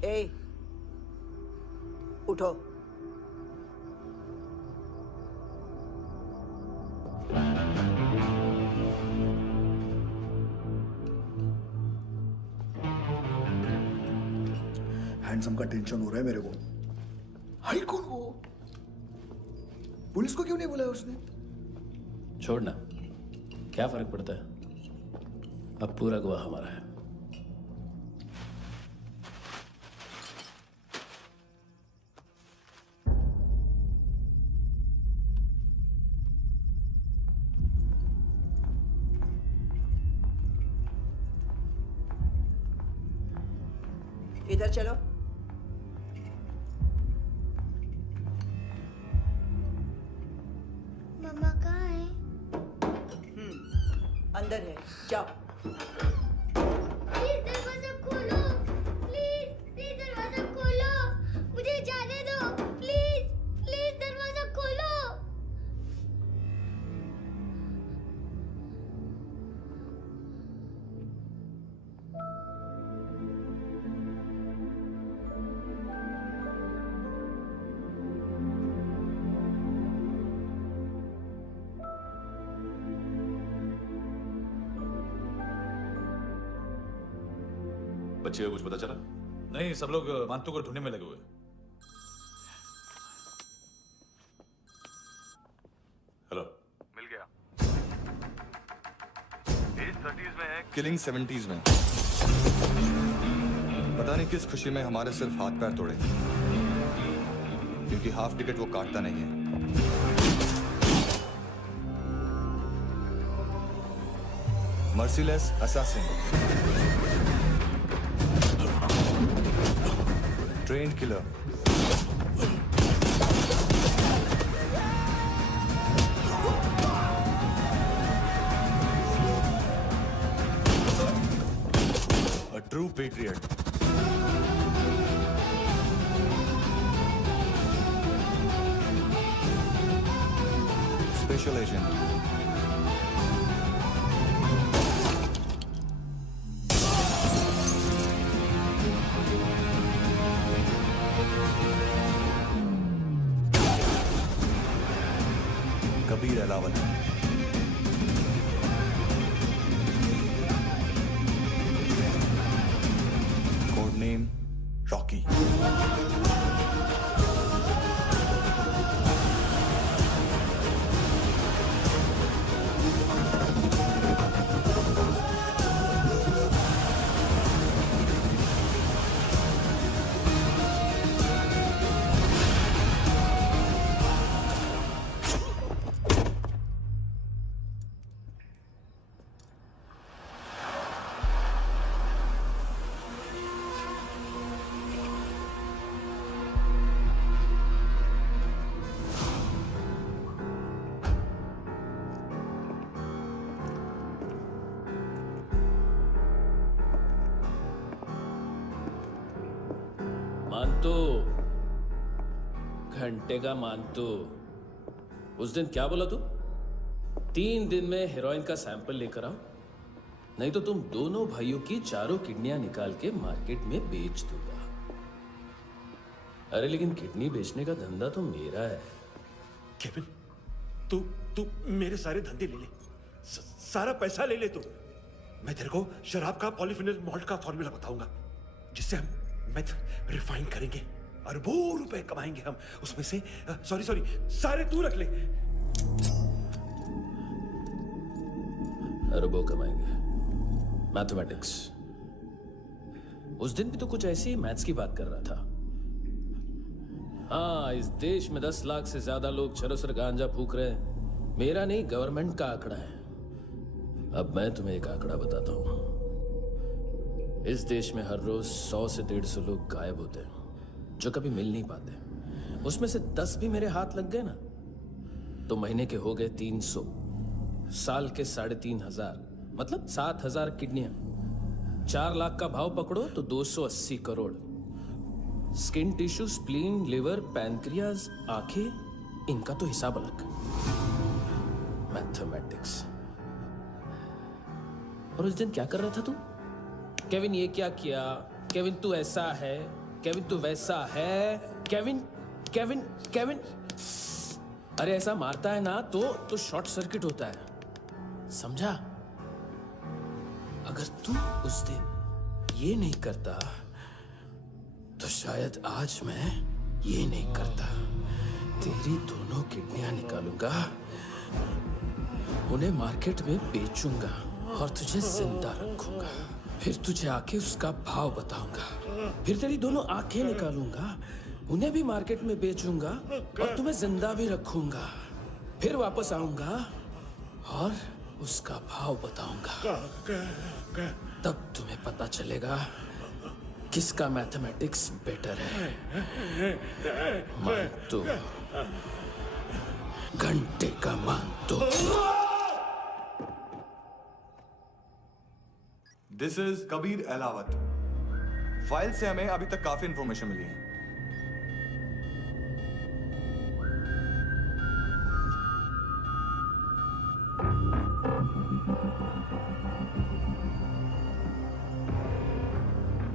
ए, उठो। हैंडसम का टेंशन हो रहा है मेरे को। हाई कौन वो? पुलिस को क्यों नहीं बुलाया उसने? छोड़ना, क्या फर्क पड़ता है? अब पूरा गवाह हमारा है। इधर चलो। मम्मा कहाँ है? अंदर है, जाओ। प्लीज दरवाजा खोलो। प्लीज दरवाजा खोलो। मुझे जाने दो। प्लीज दरवाजा खोलो। बच्चे को कुछ पता चला? नहीं, सब लोग मांतू को ढूंढने में लगे हुए। हेलो, मिल गया। एज 30s में है, किलिंग 70s में। पता नहीं किस खुशी में हमारे सिर्फ हाथ पैर तोड़े, क्योंकि हाफ टिकट वो काटता नहीं है। Merciless assassin, train killer, a true patriot. Special agent. Kabir Ahlawat. Code name Rocky. मानतो, घंटे का मानतो। उस दिन क्या बोला तू? 3 दिन में हेरोइन का सैंपल लेकर आओ, नहीं तो तुम दोनों भाइयों की चारों किडनियां निकाल के मार्केट में बेच दूंगा। अरे लेकिन किडनी बेचने का धंधा तो मेरा है। केविन, तू मेरे सारे धंधे ले ले, सारा पैसा ले ले तू। मैं तेरे को शराब का पॉलीफिनल मॉल्ट का फॉर्मूला बताऊंगा, जिससे हम मेथ रिफाइन करेंगे, अरबों रुपए कमाएंगे हम उसमें से। सॉरी सारे तू रख ले। अरबों कमाएंगे, मैथमेटिक्स। उस दिन भी तो कुछ ऐसी मैथ्स की बात कर रहा था। हाँ, इस देश में 10 लाख से ज्यादा लोग चरस और गांजा फूक रहे हैं। मेरा नहीं, गवर्नमेंट का आंकड़ा है। अब मैं तुम्हें एक आंकड़ा बताता हूं। इस देश में हर रोज 100 से 150 लोग गायब होते हैं, जो कभी मिल नहीं पाते। उसमें से 10 भी मेरे हाथ लग गए ना, तो महीने के हो गए 300, साल के 3500, मतलब 7000 किडनियां। 4 लाख का भाव पकड़ो तो 280 crore. Skin tissue, spleen, liver, pancreas, आंखें, इनका तो हिसाब अलग। मैथमेटिक्स। और उस दिन क्या कर रहा था तू? केविन ये क्या किया, केविन तू ऐसा है, केविन तू वैसा है, केविन केविन केविन। अरे ऐसा मारता है ना तो शॉर्ट सर्किट होता है, समझा? अगर तू उस दिन ये नहीं करता तो शायद आज मैं ये नहीं करता। तेरी दोनों किडनियां निकालूंगा, उन्हें मार्केट में बेचूंगा और तुझे जिंदा रखूंगा। फिर तुझे आके उसका भाव बताऊंगा। फिर तेरी दोनों आंखें निकालूंगा, उन्हें भी मार्केट में बेचूंगा और तुम्हें जिंदा भी रखूंगा। फिर वापस आऊंगा और उसका भाव बताऊंगा। तब तुम्हें पता चलेगा किसका मैथमेटिक्स बेटर है। मानतो, घंटे का मानतो। This is Kabir Ahlawat. File से हमें अभी तक काफी इंफॉर्मेशन मिली है।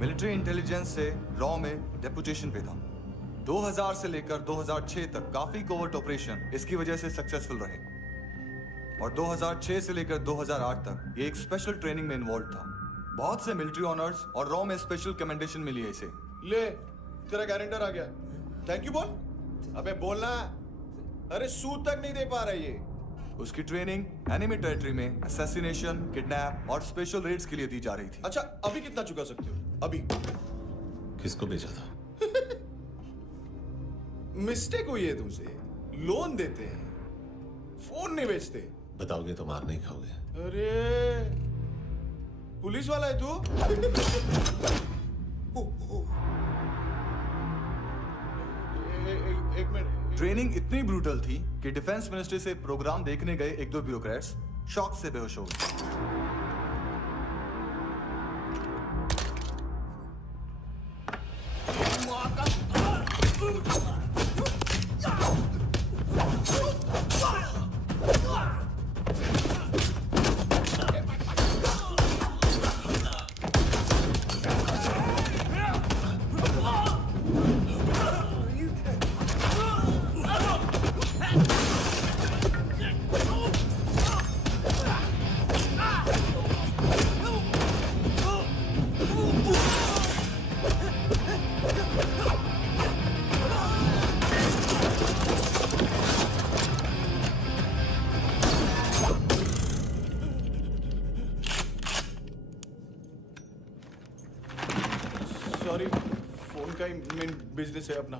मिलिट्री इंटेलिजेंस से लॉ में डेपुटेशन पे था। 2000 से लेकर 2006 तक काफी कोवर्ट ऑपरेशन इसकी वजह से सक्सेसफुल रहे, और 2006 से लेकर 2008 तक ये एक स्पेशल ट्रेनिंग में इन्वॉल्व था। बहुत से मिलिट्री ऑनर्स और रॉ में स्पेशल कमेंडेशन मिली है इसे। ले, तेरा गारंटर आ गया। थैंक यू बोल। अबे बोलना। अरे सूद तक नहीं दे पा रहा ये। उसकी ट्रेनिंग एनिमी टेरिटरी में असैसिनेशन, किडनैप और स्पेशल रेड्स के लिए दी जा रही थी। अच्छा, अभी कितना चुका सकते हो? अभी किसको भेजा था? मिस्टेक हुई है तुमसे। लोन देते हैं, फोन नहीं बेचते। बताओगे तो मार नहीं खाओगे। अरे पुलिस वाला है तू? एक मिनट। ट्रेनिंग इतनी ब्रूटल थी कि डिफेंस मिनिस्ट्री से प्रोग्राम देखने गए एक दो ब्यूरोक्रेट्स शॉक से बेहोश हो गए। सॉरी, फोन का ही मेन बिजनेस है अपना।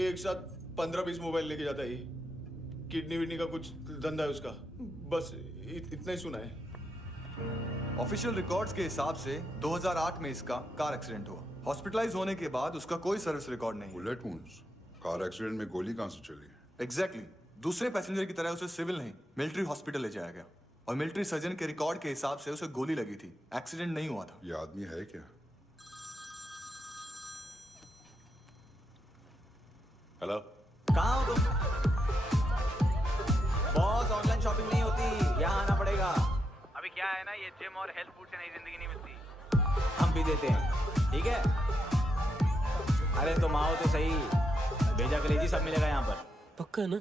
एक साथ 15-20 मोबाइल लेके जाता है ये। किडनी विडनी का कुछ धंधा है उसका। बस इतना ही सुना है। ऑफिशियल रिकॉर्ड्स के हिसाब से 2008 में इसका कार एक्सीडेंट हुआ। हॉस्पिटलाइज होने के बाद उसका कोई सर्विस रिकॉर्ड नहीं। Bullet wounds? कार एक्सीडेंट में गोली कहां से चली? एग्जैक्टली। दूसरे पैसेंजर की तरह उसे सिविल नहीं, मिलिट्री हॉस्पिटल ले जाया गया और मिलिट्री सर्जन के रिकॉर्ड के हिसाब से उसे गोली लगी थी। एक्सीडेंट नहीं हुआ था। ये आदमी है क्या? हेलो, कहाँ हो तुम? बॉस, ऑनलाइन शॉपिंग नहीं होती, यहाँ आना पड़ेगा। अभी क्या है ना, ये जिम और हेल्थ फूड से नई जिंदगी नहीं मिलती। हम भी देते हैं, ठीक है? अरे तुम आओ तो सही, भेजा कलेजी सब मिलेगा यहाँ पर। पक्का ना?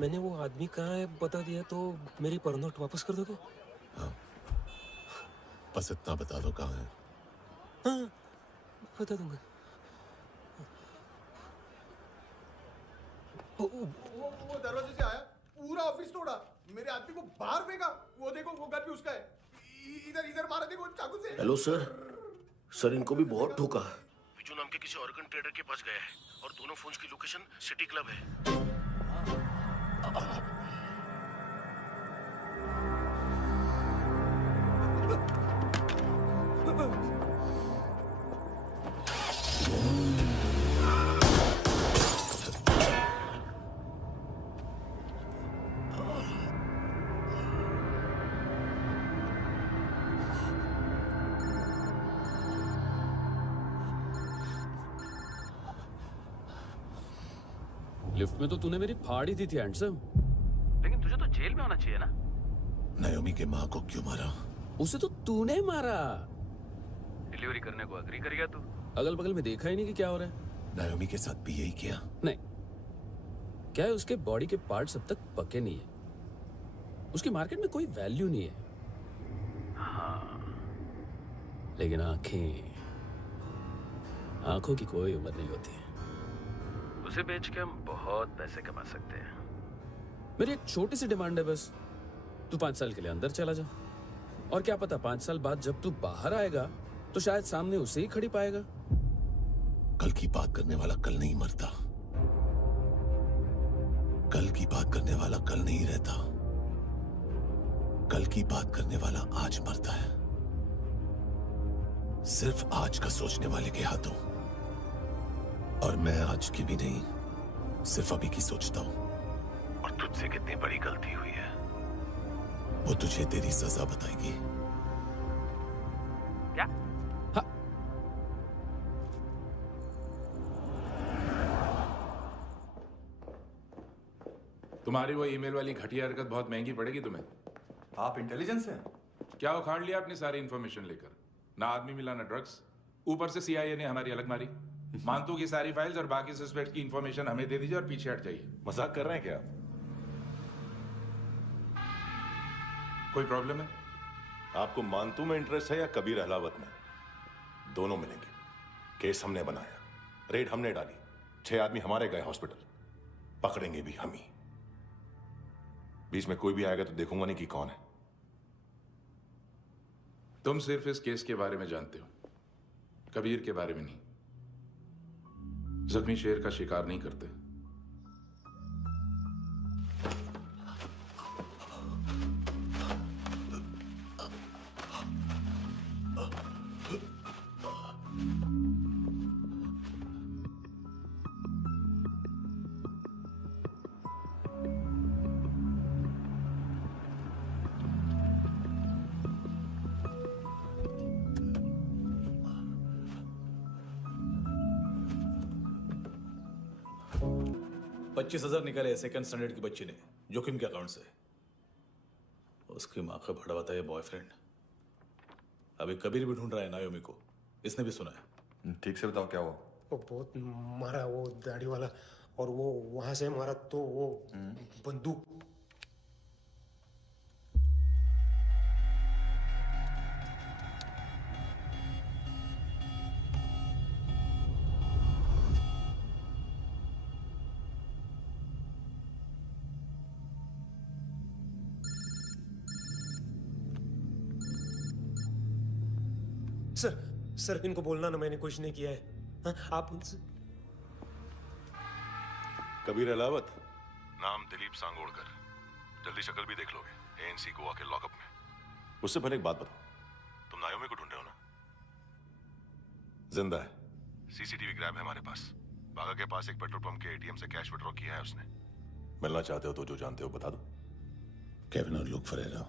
मैंने वो आदमी कहाँ है बता दिया तो मेरी पर नोट वापस कर दोगे? हाँ, बस इतना बता दो कहाँ है। हाँ, बता दूंगा। वो दरवाजे से आया, पूरा ऑफिस तोड़ा, मेरे आदमी को बाहर फेंका। वो देखो, वो गन भी उसका है। इधर मारा, देखो चाकू से। हेलो सर, सर इनको भी बहुत ठोका। विजू नाम के किसी ऑर्गन ट्रेडर के पास गया है और दोनों फोन्स की लोकेशन सिटी क्लब है। लिफ्ट में तो तूने मेरी फाड़ ही दी थी हैंडसम। लेकिन तुझे तो जेल में होना चाहिए ना। नायोमी के माँ को क्यों मारा? उसे तो तूने मारा। डिलीवरी करने को अग्री कर गया तू। अगल बगल में देखा ही नहीं कि क्या हो रहा है। नायोमी के साथ भी यही किया? नहीं, क्या है उसके बॉडी के पार्ट्स अब तक पके नहीं है। उसकी मार्केट में कोई वैल्यू नहीं है। हाँ, लेकिन आंखों की कोई उम्र नहीं होती है। उसे बेच के हम बहुत पैसे कमा सकते हैं। मेरी एक छोटी सी डिमांड है बस, तू 5 साल के लिए अंदर चला जा, और क्या पता 5 साल बाद जब तू बाहर आएगा तो शायद सामने उसे ही खड़ी पाएगा। कल की बात करने वाला कल नहीं मरता। कल की बात करने वाला कल नहीं रहता। कल की बात करने वाला आज मरता है। सिर्फ आज का सोचने वाले के हाथों। और मैं आज की भी नहीं, सिर्फ अभी की सोचता हूं। और तुझसे कितनी बड़ी गलती हुई है वो तुझे तेरी सजा बताएगी। क्या? हाँ। तुम्हारी वो ईमेल वाली घटिया हरकत बहुत महंगी पड़ेगी तुम्हें। आप इंटेलिजेंस हैं? क्या उखाड़ लिया अपनी सारी इंफॉर्मेशन लेकर? ना आदमी मिला ना ड्रग्स, ऊपर से CIA ने हमारी अलग मारी। मानतू की सारी फाइल्स और बाकी सस्पेक्ट की इंफॉर्मेशन हमें दे दीजिए और पीछे हट जाइए। मजाक कर रहे हैं क्या? कोई प्रॉब्लम है? आपको मानतू में इंटरेस्ट है या कबीर अहलावत में? दोनों मिलेंगे। केस हमने बनाया, रेड हमने डाली, 6 आदमी हमारे गए हॉस्पिटल, पकड़ेंगे भी हम ही। बीच में कोई भी आएगा तो देखूंगा नहीं कि कौन है। तुम सिर्फ इस केस के बारे में जानते हो, कबीर के बारे में नहीं। जख्मी शेर का शिकार नहीं करते। $25,000 निकाले सेकंड स्टैंडर्ड की बच्ची ने जोखिम के अकाउंट से। उसकी माँ का भड़वाता है बॉयफ्रेंड। अभी कबीर भी ढूंढ रहा है नायोमी को, इसने भी सुना है। ठीक से बताओ क्या हुआ। वो बहुत मारा, वो दाढ़ी वाला, और वो वहां से मारा तो वो बंदूक। सर इनको बोलना ना मैंने कुछ नहीं किया है। हाँ, आप उनसे। कबीर अलावत, नाम दिलीप सांगोड़कर। जल्दी शक्ल भी देख लोगे एएनसी गोवा के लॉकअप में। मुझसे पहले एक बात बताओ, तुम नायोमी को ढूंढ रहे हो ना? जिंदा है, सीसीटीवी ग्रैब है हमारे पास। बागा के पास एक पेट्रोल पंप के एटीएम से कैश विड्रॉ किया है उसने। मिलना चाहते हो तो जो जानते हो बता दो। केविन और लुक फरेरा,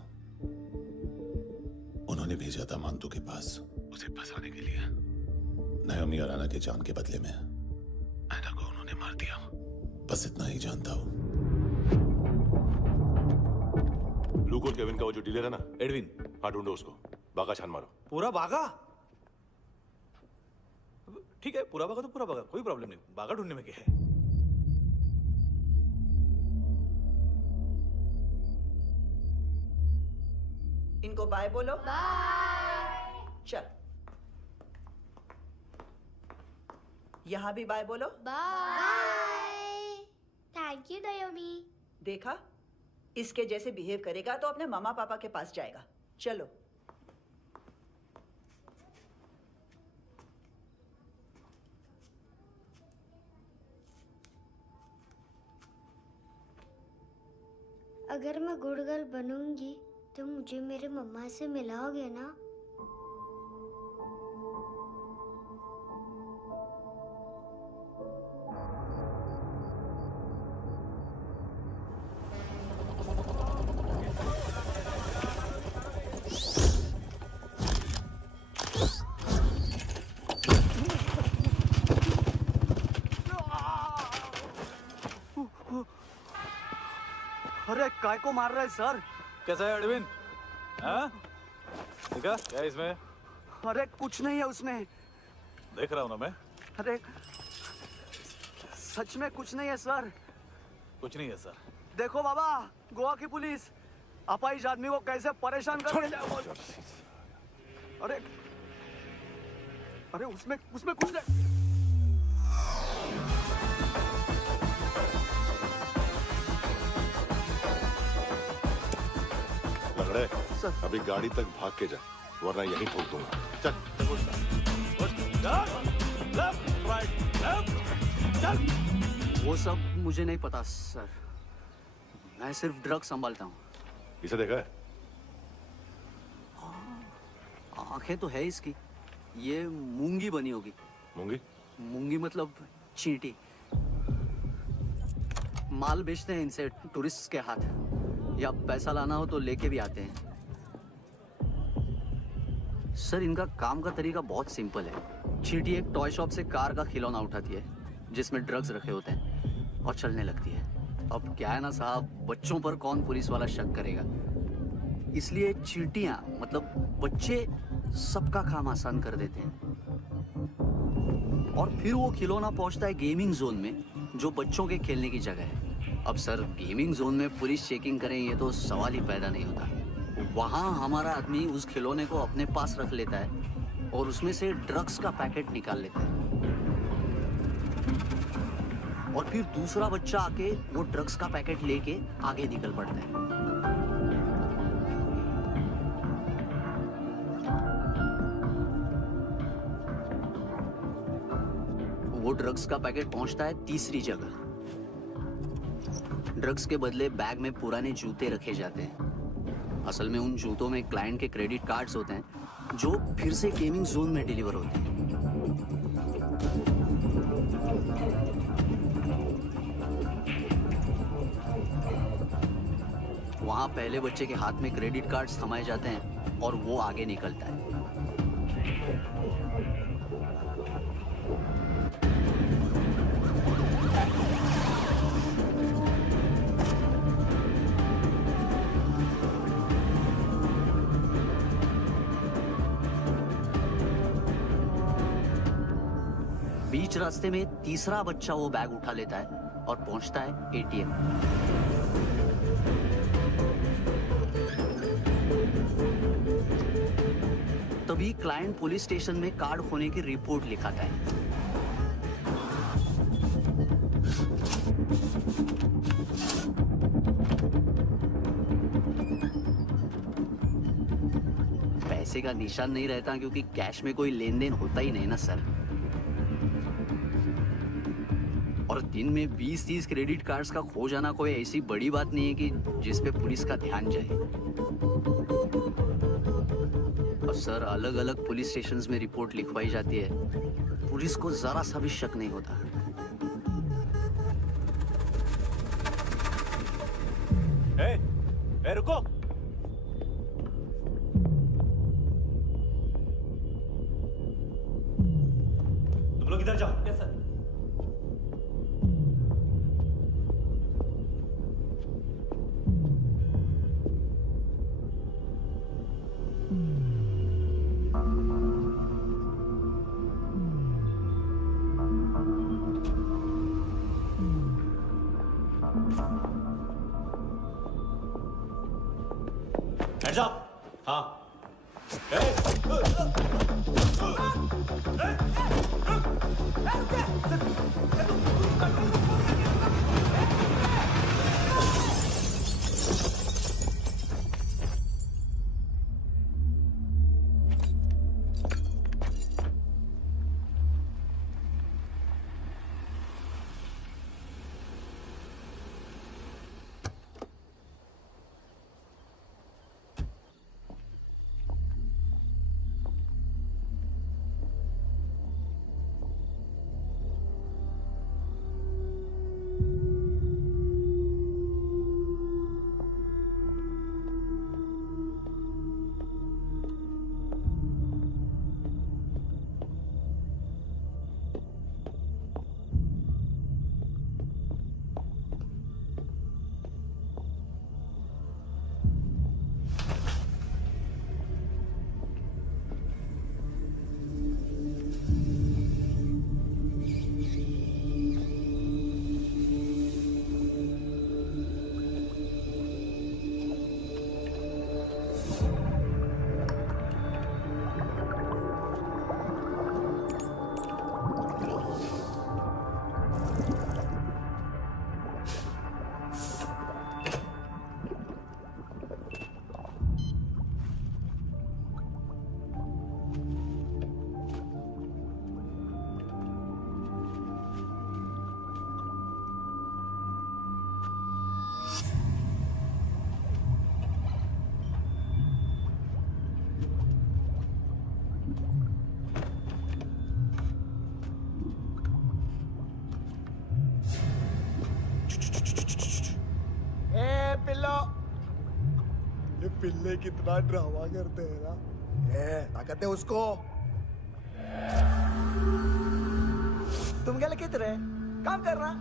उन्होंने भेजा था मांतू के पास उसे फंसाने के लिए। नायोमी और आना के जान के बदले में आना को उन्होंने मार दिया। बस इतना ही जानता हूं। लुक और केविन का वो जो डीलर है ना, एडविन, हाँ ढूंढो उसको। बागा छान मारो। पूरा बागा? ठीक है, पूरा बागा तो पूरा बागा, कोई प्रॉब्लम नहीं। बागा ढूंढने में क्या है? इनको बाय बोलो। बाय। चल, यहाँ भी बाय बोलो। बाय। Thank you नायोमी। देखा, इसके जैसे बिहेव करेगा तो अपने मामा पापा के पास जाएगा। चलो। अगर मैं गुड गर्ल बनूंगी तो मुझे मेरे मम्मा से मिलाओगे ना? अरे काय को मार रहा है सर? कैसा है एडविन? हाँ? देखा क्या इसमें? अरे कुछ नहीं है उसमें। देख रहा हूँ ना मैं। अरे सच में कुछ नहीं है सर। कुछ नहीं है सर। देखो बाबा, गोवा की पुलिस अपाहिज आदमी को कैसे परेशान कर रही है। अरे अरे उसमें कुछ नहीं। लंगड़े, अभी गाड़ी तक भाग के जा, वरना यहीं ठोक दूंगा। चल। वो सब मुझे नहीं पता सर, मैं सिर्फ ड्रग संभालता हूँ। इसे देखा है? आंखें तो है इसकी। ये मूंगी बनी होगी। मूंगी? मूंगी मतलब चींटी। माल बेचते हैं इनसे टूरिस्ट के हाथ, या पैसा लाना हो तो लेके भी आते हैं। सर इनका काम का तरीका बहुत सिंपल है। चींटी एक टॉय शॉप से कार का खिलौना उठाती है जिसमें ड्रग्स रखे होते हैं और चलने लगती है। अब क्या है ना साहब, बच्चों पर कौन पुलिस वाला शक करेगा, इसलिए चींटियां मतलब बच्चे सबका काम आसान कर देते हैं। और फिर वो खिलौना पहुंचता है गेमिंग जोन में, जो बच्चों के खेलने की जगह है। अब सर गेमिंग जोन में पुलिस चेकिंग करें ये तो सवाल ही पैदा नहीं होता। वहाँ हमारा आदमी उस खिलौने को अपने पास रख लेता है और उसमें से ड्रग्स का पैकेट निकाल लेता है। और फिर दूसरा बच्चा आके वो ड्रग्स का पैकेट लेके आगे निकल पड़ता है। वो ड्रग्स का पैकेट पहुंचता है तीसरी जगह। ड्रग्स के बदले बैग में पुराने जूते रखे जाते हैं। असल में उन जूतों में क्लाइंट के क्रेडिट कार्ड्स होते हैं जो फिर से गेमिंग जोन में डिलीवर होते हैं। वहां पहले बच्चे के हाथ में क्रेडिट कार्ड्स थमाए जाते हैं और वो आगे निकलता है। बीच रास्ते में तीसरा बच्चा वो बैग उठा लेता है और पहुंचता है एटीएम। तभी क्लाइंट पुलिस स्टेशन में कार्ड खोने की रिपोर्ट लिखाता है। पैसे का निशान नहीं रहता क्योंकि कैश में कोई लेन देन होता ही नहीं ना सर। और दिन में 20-30 क्रेडिट कार्ड्स का खो जाना कोई ऐसी बड़ी बात नहीं है कि जिस पे पुलिस का ध्यान जाए। और सर अलग अलग पुलिस स्टेशंस में रिपोर्ट लिखवाई जाती है, पुलिस को जरा सा भी शक नहीं होता। ए, रुको। तुम लोग इधर जाओ। Yes sir. Hands up! हाँ। ये पिल्ले कितना ड्रामा करते हैं ना। ताकत है उसको। तुम क्या लिखित रहे? काम कर रहा।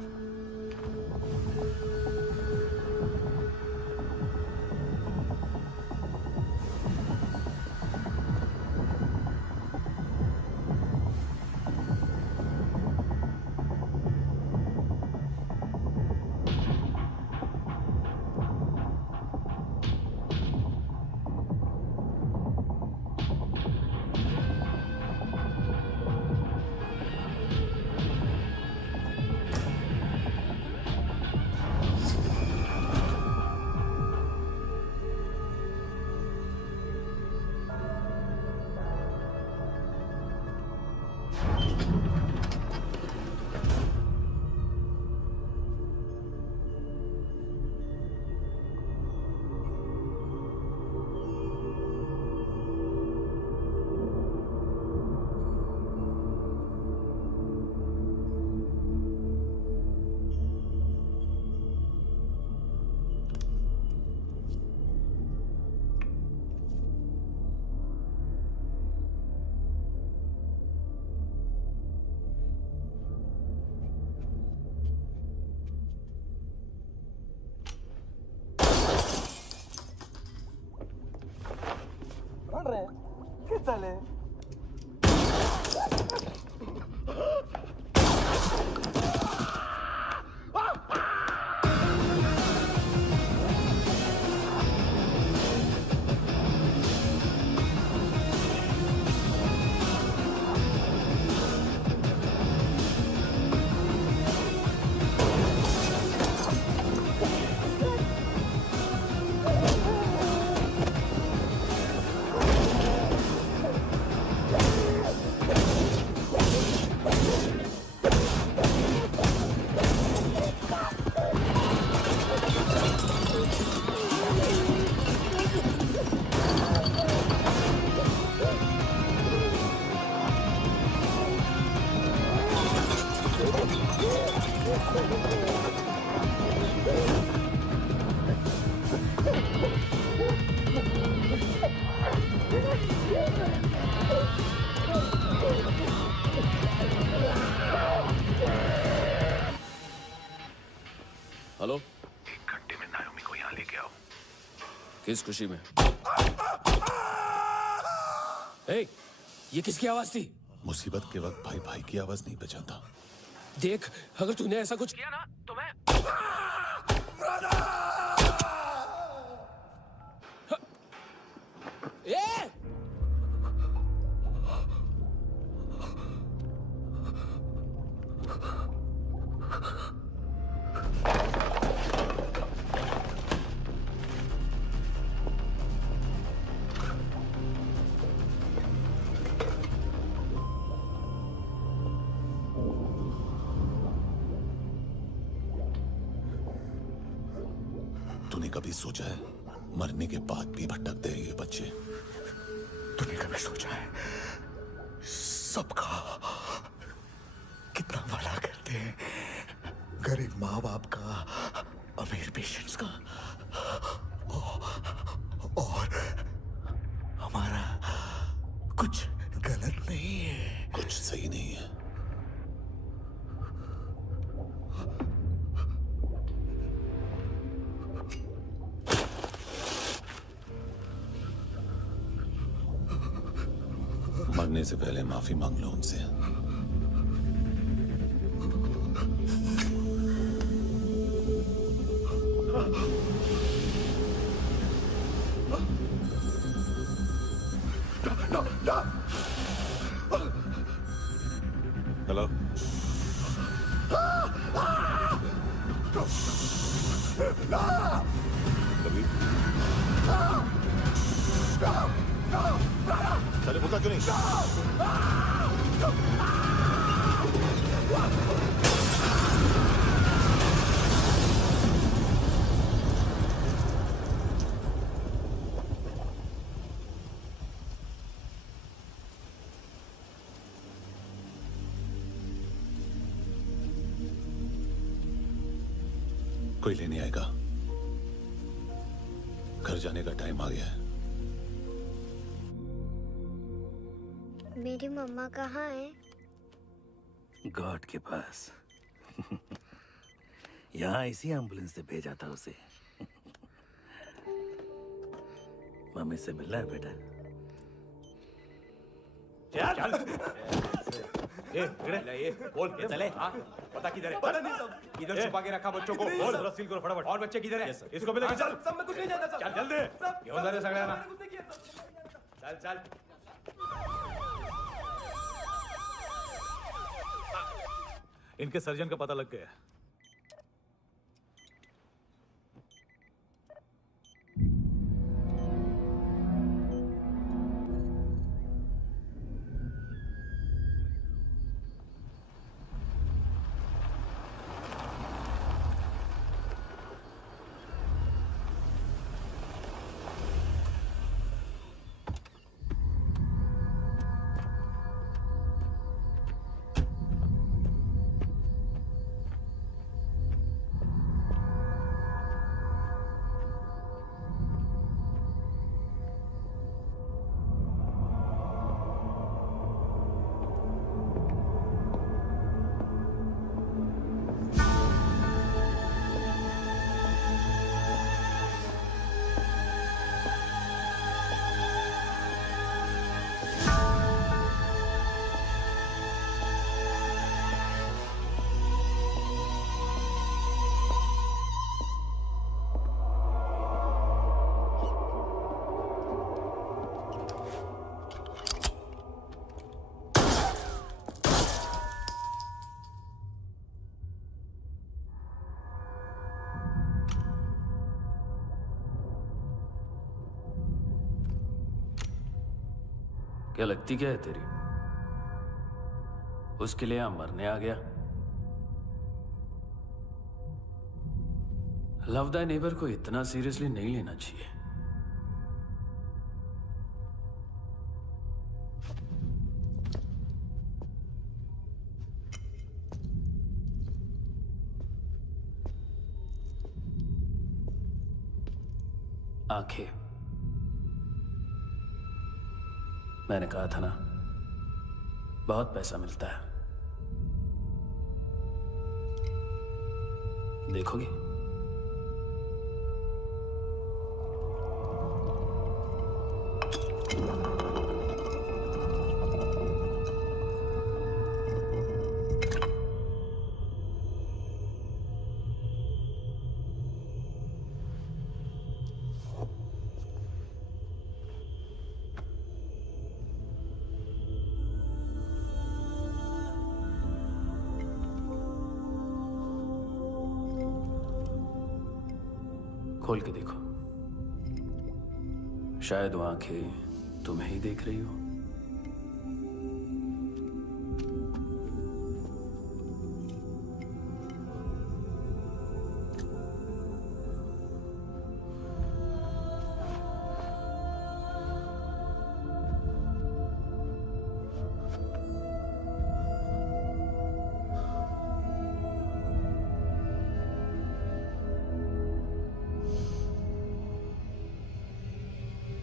हेलो, एक घंटे में नायोमी को यहाँ लेके आओ। किस खुशी में? ए, ये किसकी आवाज थी? मुसीबत के वक्त भाई भाई की आवाज नहीं पहचानता। देख, अगर तूने ऐसा कुछ किया ना तो मैं ए! तूने कभी सोचा है मरने के बाद भी भटकते हैं ये बच्चे? तूने कभी सोचा है सबका कितना भला करते हैं? गरीब माँ बाप का, अमीर पेशेंट्स का, और हमारा कुछ गलत नहीं है, कुछ सही नहीं है। मरने से पहले माफी मांग लो उनसे। हेलो, कभी चले बोलता क्यों नहीं? कोई लेने आएगा। घर जाने का टाइम आ गया है। मेरी मम्मा कहाँ है? गॉड के पास। यहाँ इसी एम्बुलेंस से भेजा था उसे। मम्मी से मिलना है बेटा। चल ये बोल चले हाँ पता किधर है? पता नहीं सब। इधर छुपा के रखा बच्चों को। बोल जरा सील करो फटाफट। और बच्चे किधर है? इसको भी लेके चल। सब में कुछ नहीं जानता। चल जल्दी। घेऊन जा रे सगळ्यांना। चल चल। इनके सर्जन का पता लग गया। क्या लगती क्या है तेरी? उसके लिए यहां मरने आ गया? लव द नेबर को इतना सीरियसली नहीं लेना चाहिए। आंखें। मैंने कहा था ना, बहुत पैसा मिलता है। देखोगे? खोल के देखो, शायद वो आंखें तुम्हें ही देख रही हो।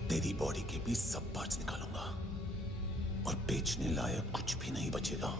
तेरी बॉडी के भी सब पार्ट्स निकालूंगा और बेचने लायक कुछ भी नहीं बचेगा।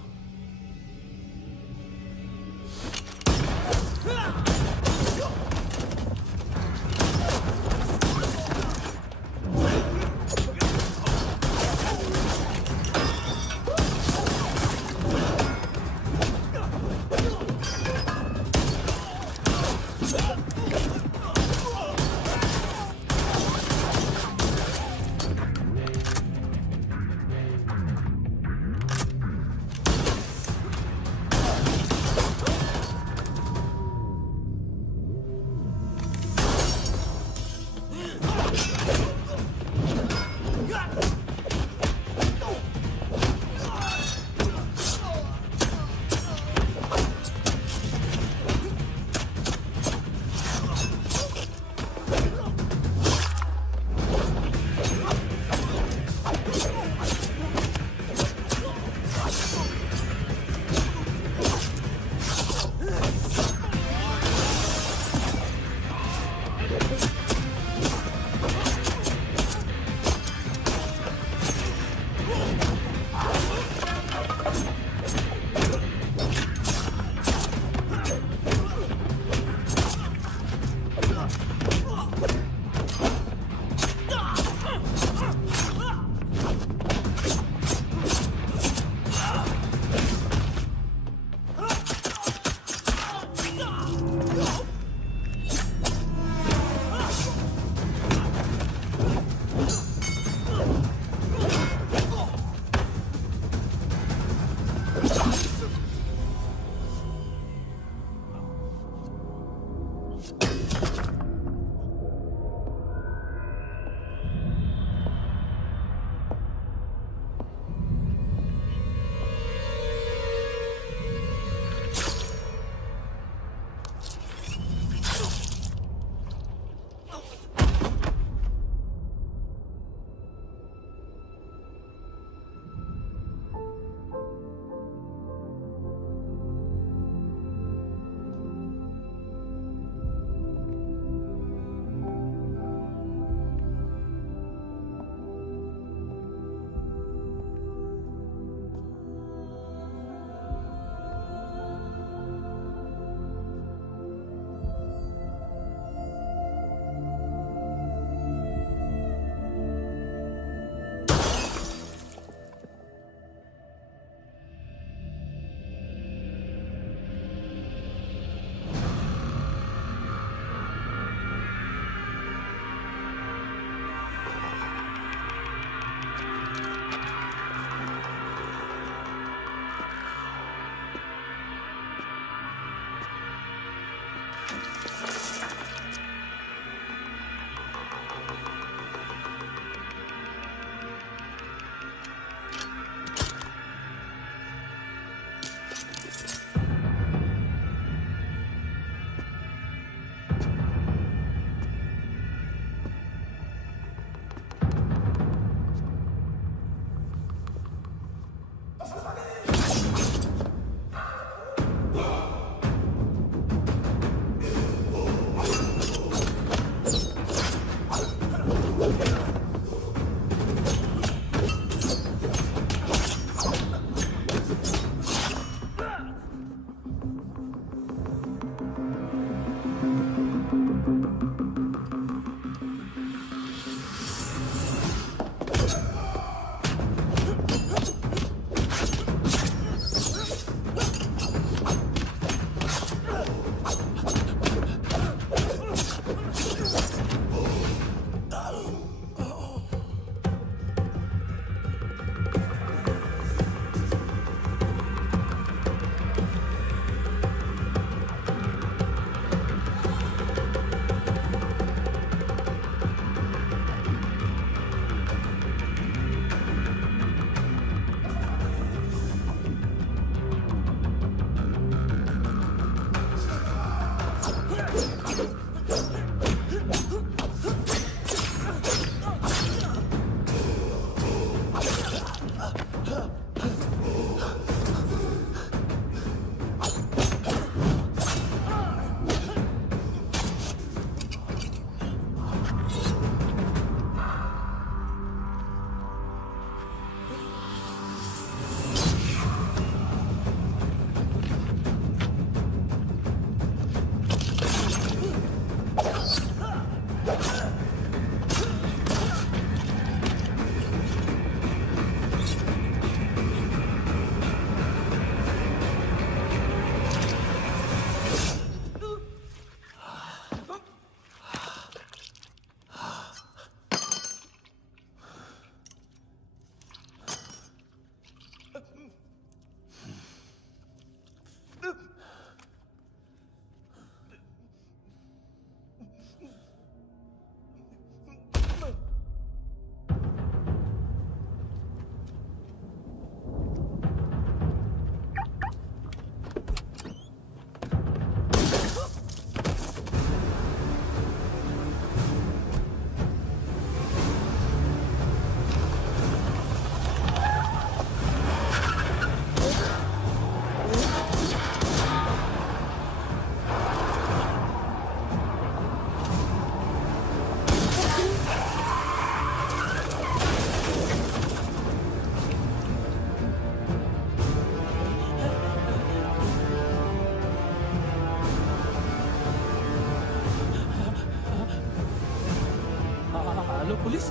पुलिस?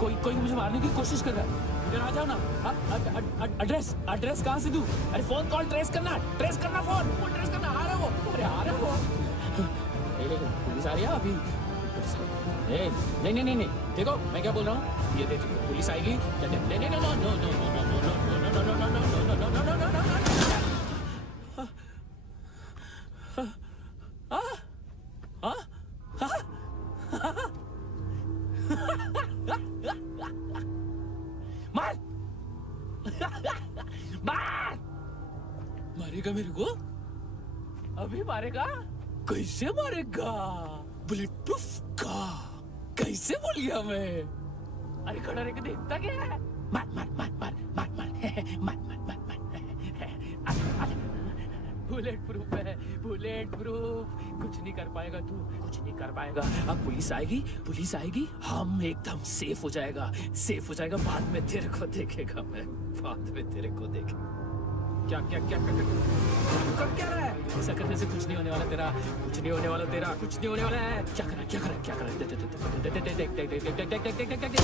कोई कोई मुझे मारने की कोशिश कर रहा है। इधर आ जाओ ना। एड्रेस कहाँ से दूं? अरे फोन कॉल ट्रेस करना फोन ट्रेस करना। आ रहा वो, अरे आ रहा वो। पुलिस आ रही है अभी। नहीं, देखो मैं क्या बोल रहा हूँ, ये देखो पुलिस आएगी। मारेगा मेरे को? अभी मारेगा? कैसे मारेगा? बुलेट प्रूफ का कैसे बोल गया मैं? अरे खड़ा रह के देखता क्या है? मार बुलेट प्रूफ है, बुलेट प्रूफ। कुछ नहीं कर पाएगा तू, कुछ नहीं कर पाएगा। अब पुलिस आएगी, हम एकदम सेफ हो जाएगा। बाद में तेरे को देखेगा मैं, क्या कर क्या रहा है? ऐसा करने से कुछ नहीं होने वाला तेरा, कुछ नहीं होने वाला है। क्या कर देख।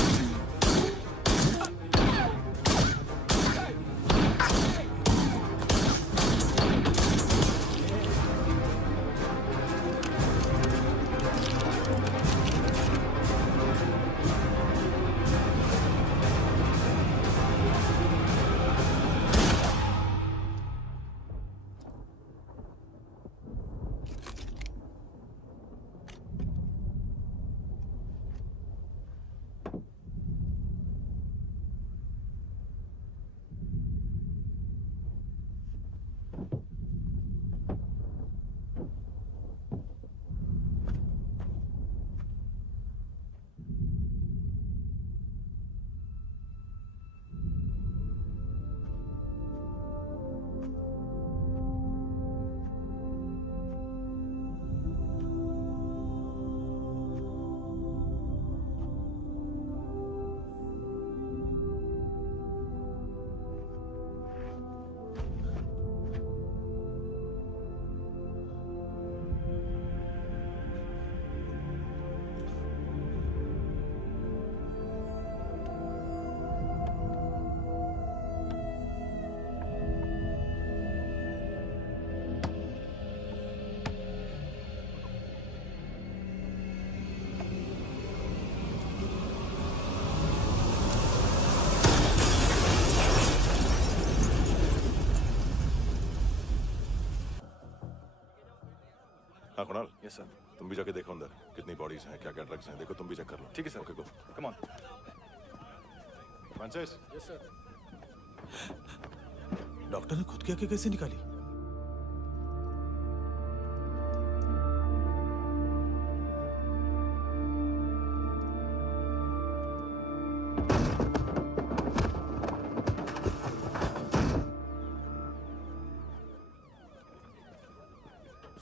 हाँ कुणाल। Yes sir. तुम भी जाके देखो अंदर कितनी बॉडीज हैं, क्या क्या ड्रग्स हैं, देखो तुम भी चेक कर लो। ठीक है sir. Okay go. Come on Francis. Yes sir. Doctor ने खुद की आंखें कैसे निकाली?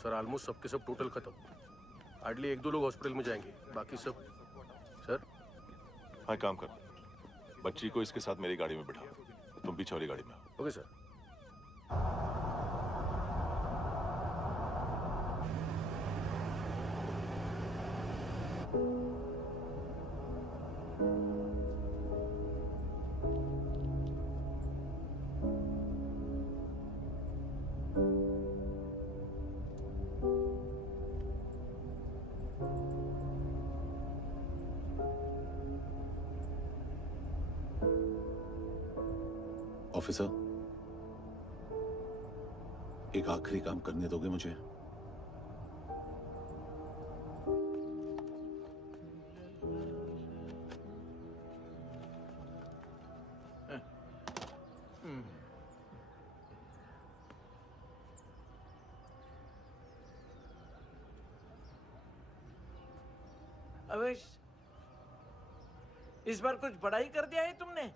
सर ऑलमोस्ट सबके सब टोटल खत्म। हार्डली 1-2 लोग हॉस्पिटल में जाएंगे, बाकी सब। सर हाँ काम कर, बच्ची को इसके साथ मेरी गाड़ी में बिठा, तुम पीछे वाली गाड़ी में। Okay sir. ऑफिसर, एक आखिरी काम करने दोगे मुझे? अवेश, इस बार कुछ बड़ा ही कर दिया है तुमने।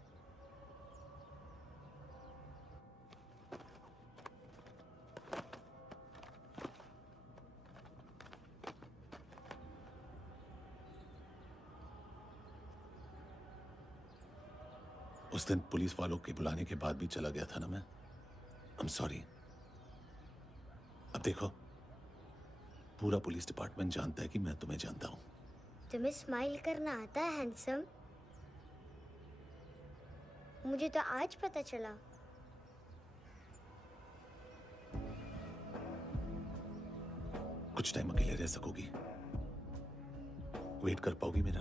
उस दिन पुलिस वालों के बुलाने के बाद भी चला गया था ना मैं। I am sorry. अब देखो, पूरा पुलिस डिपार्टमेंट जानता है कि मैं तुम्हें जानता हूं। तुम्हें स्माइल करना आता है हैंडसम? मुझे तो आज पता चला। कुछ टाइम अकेले रह सकोगी? वेट कर पाओगी मेरा?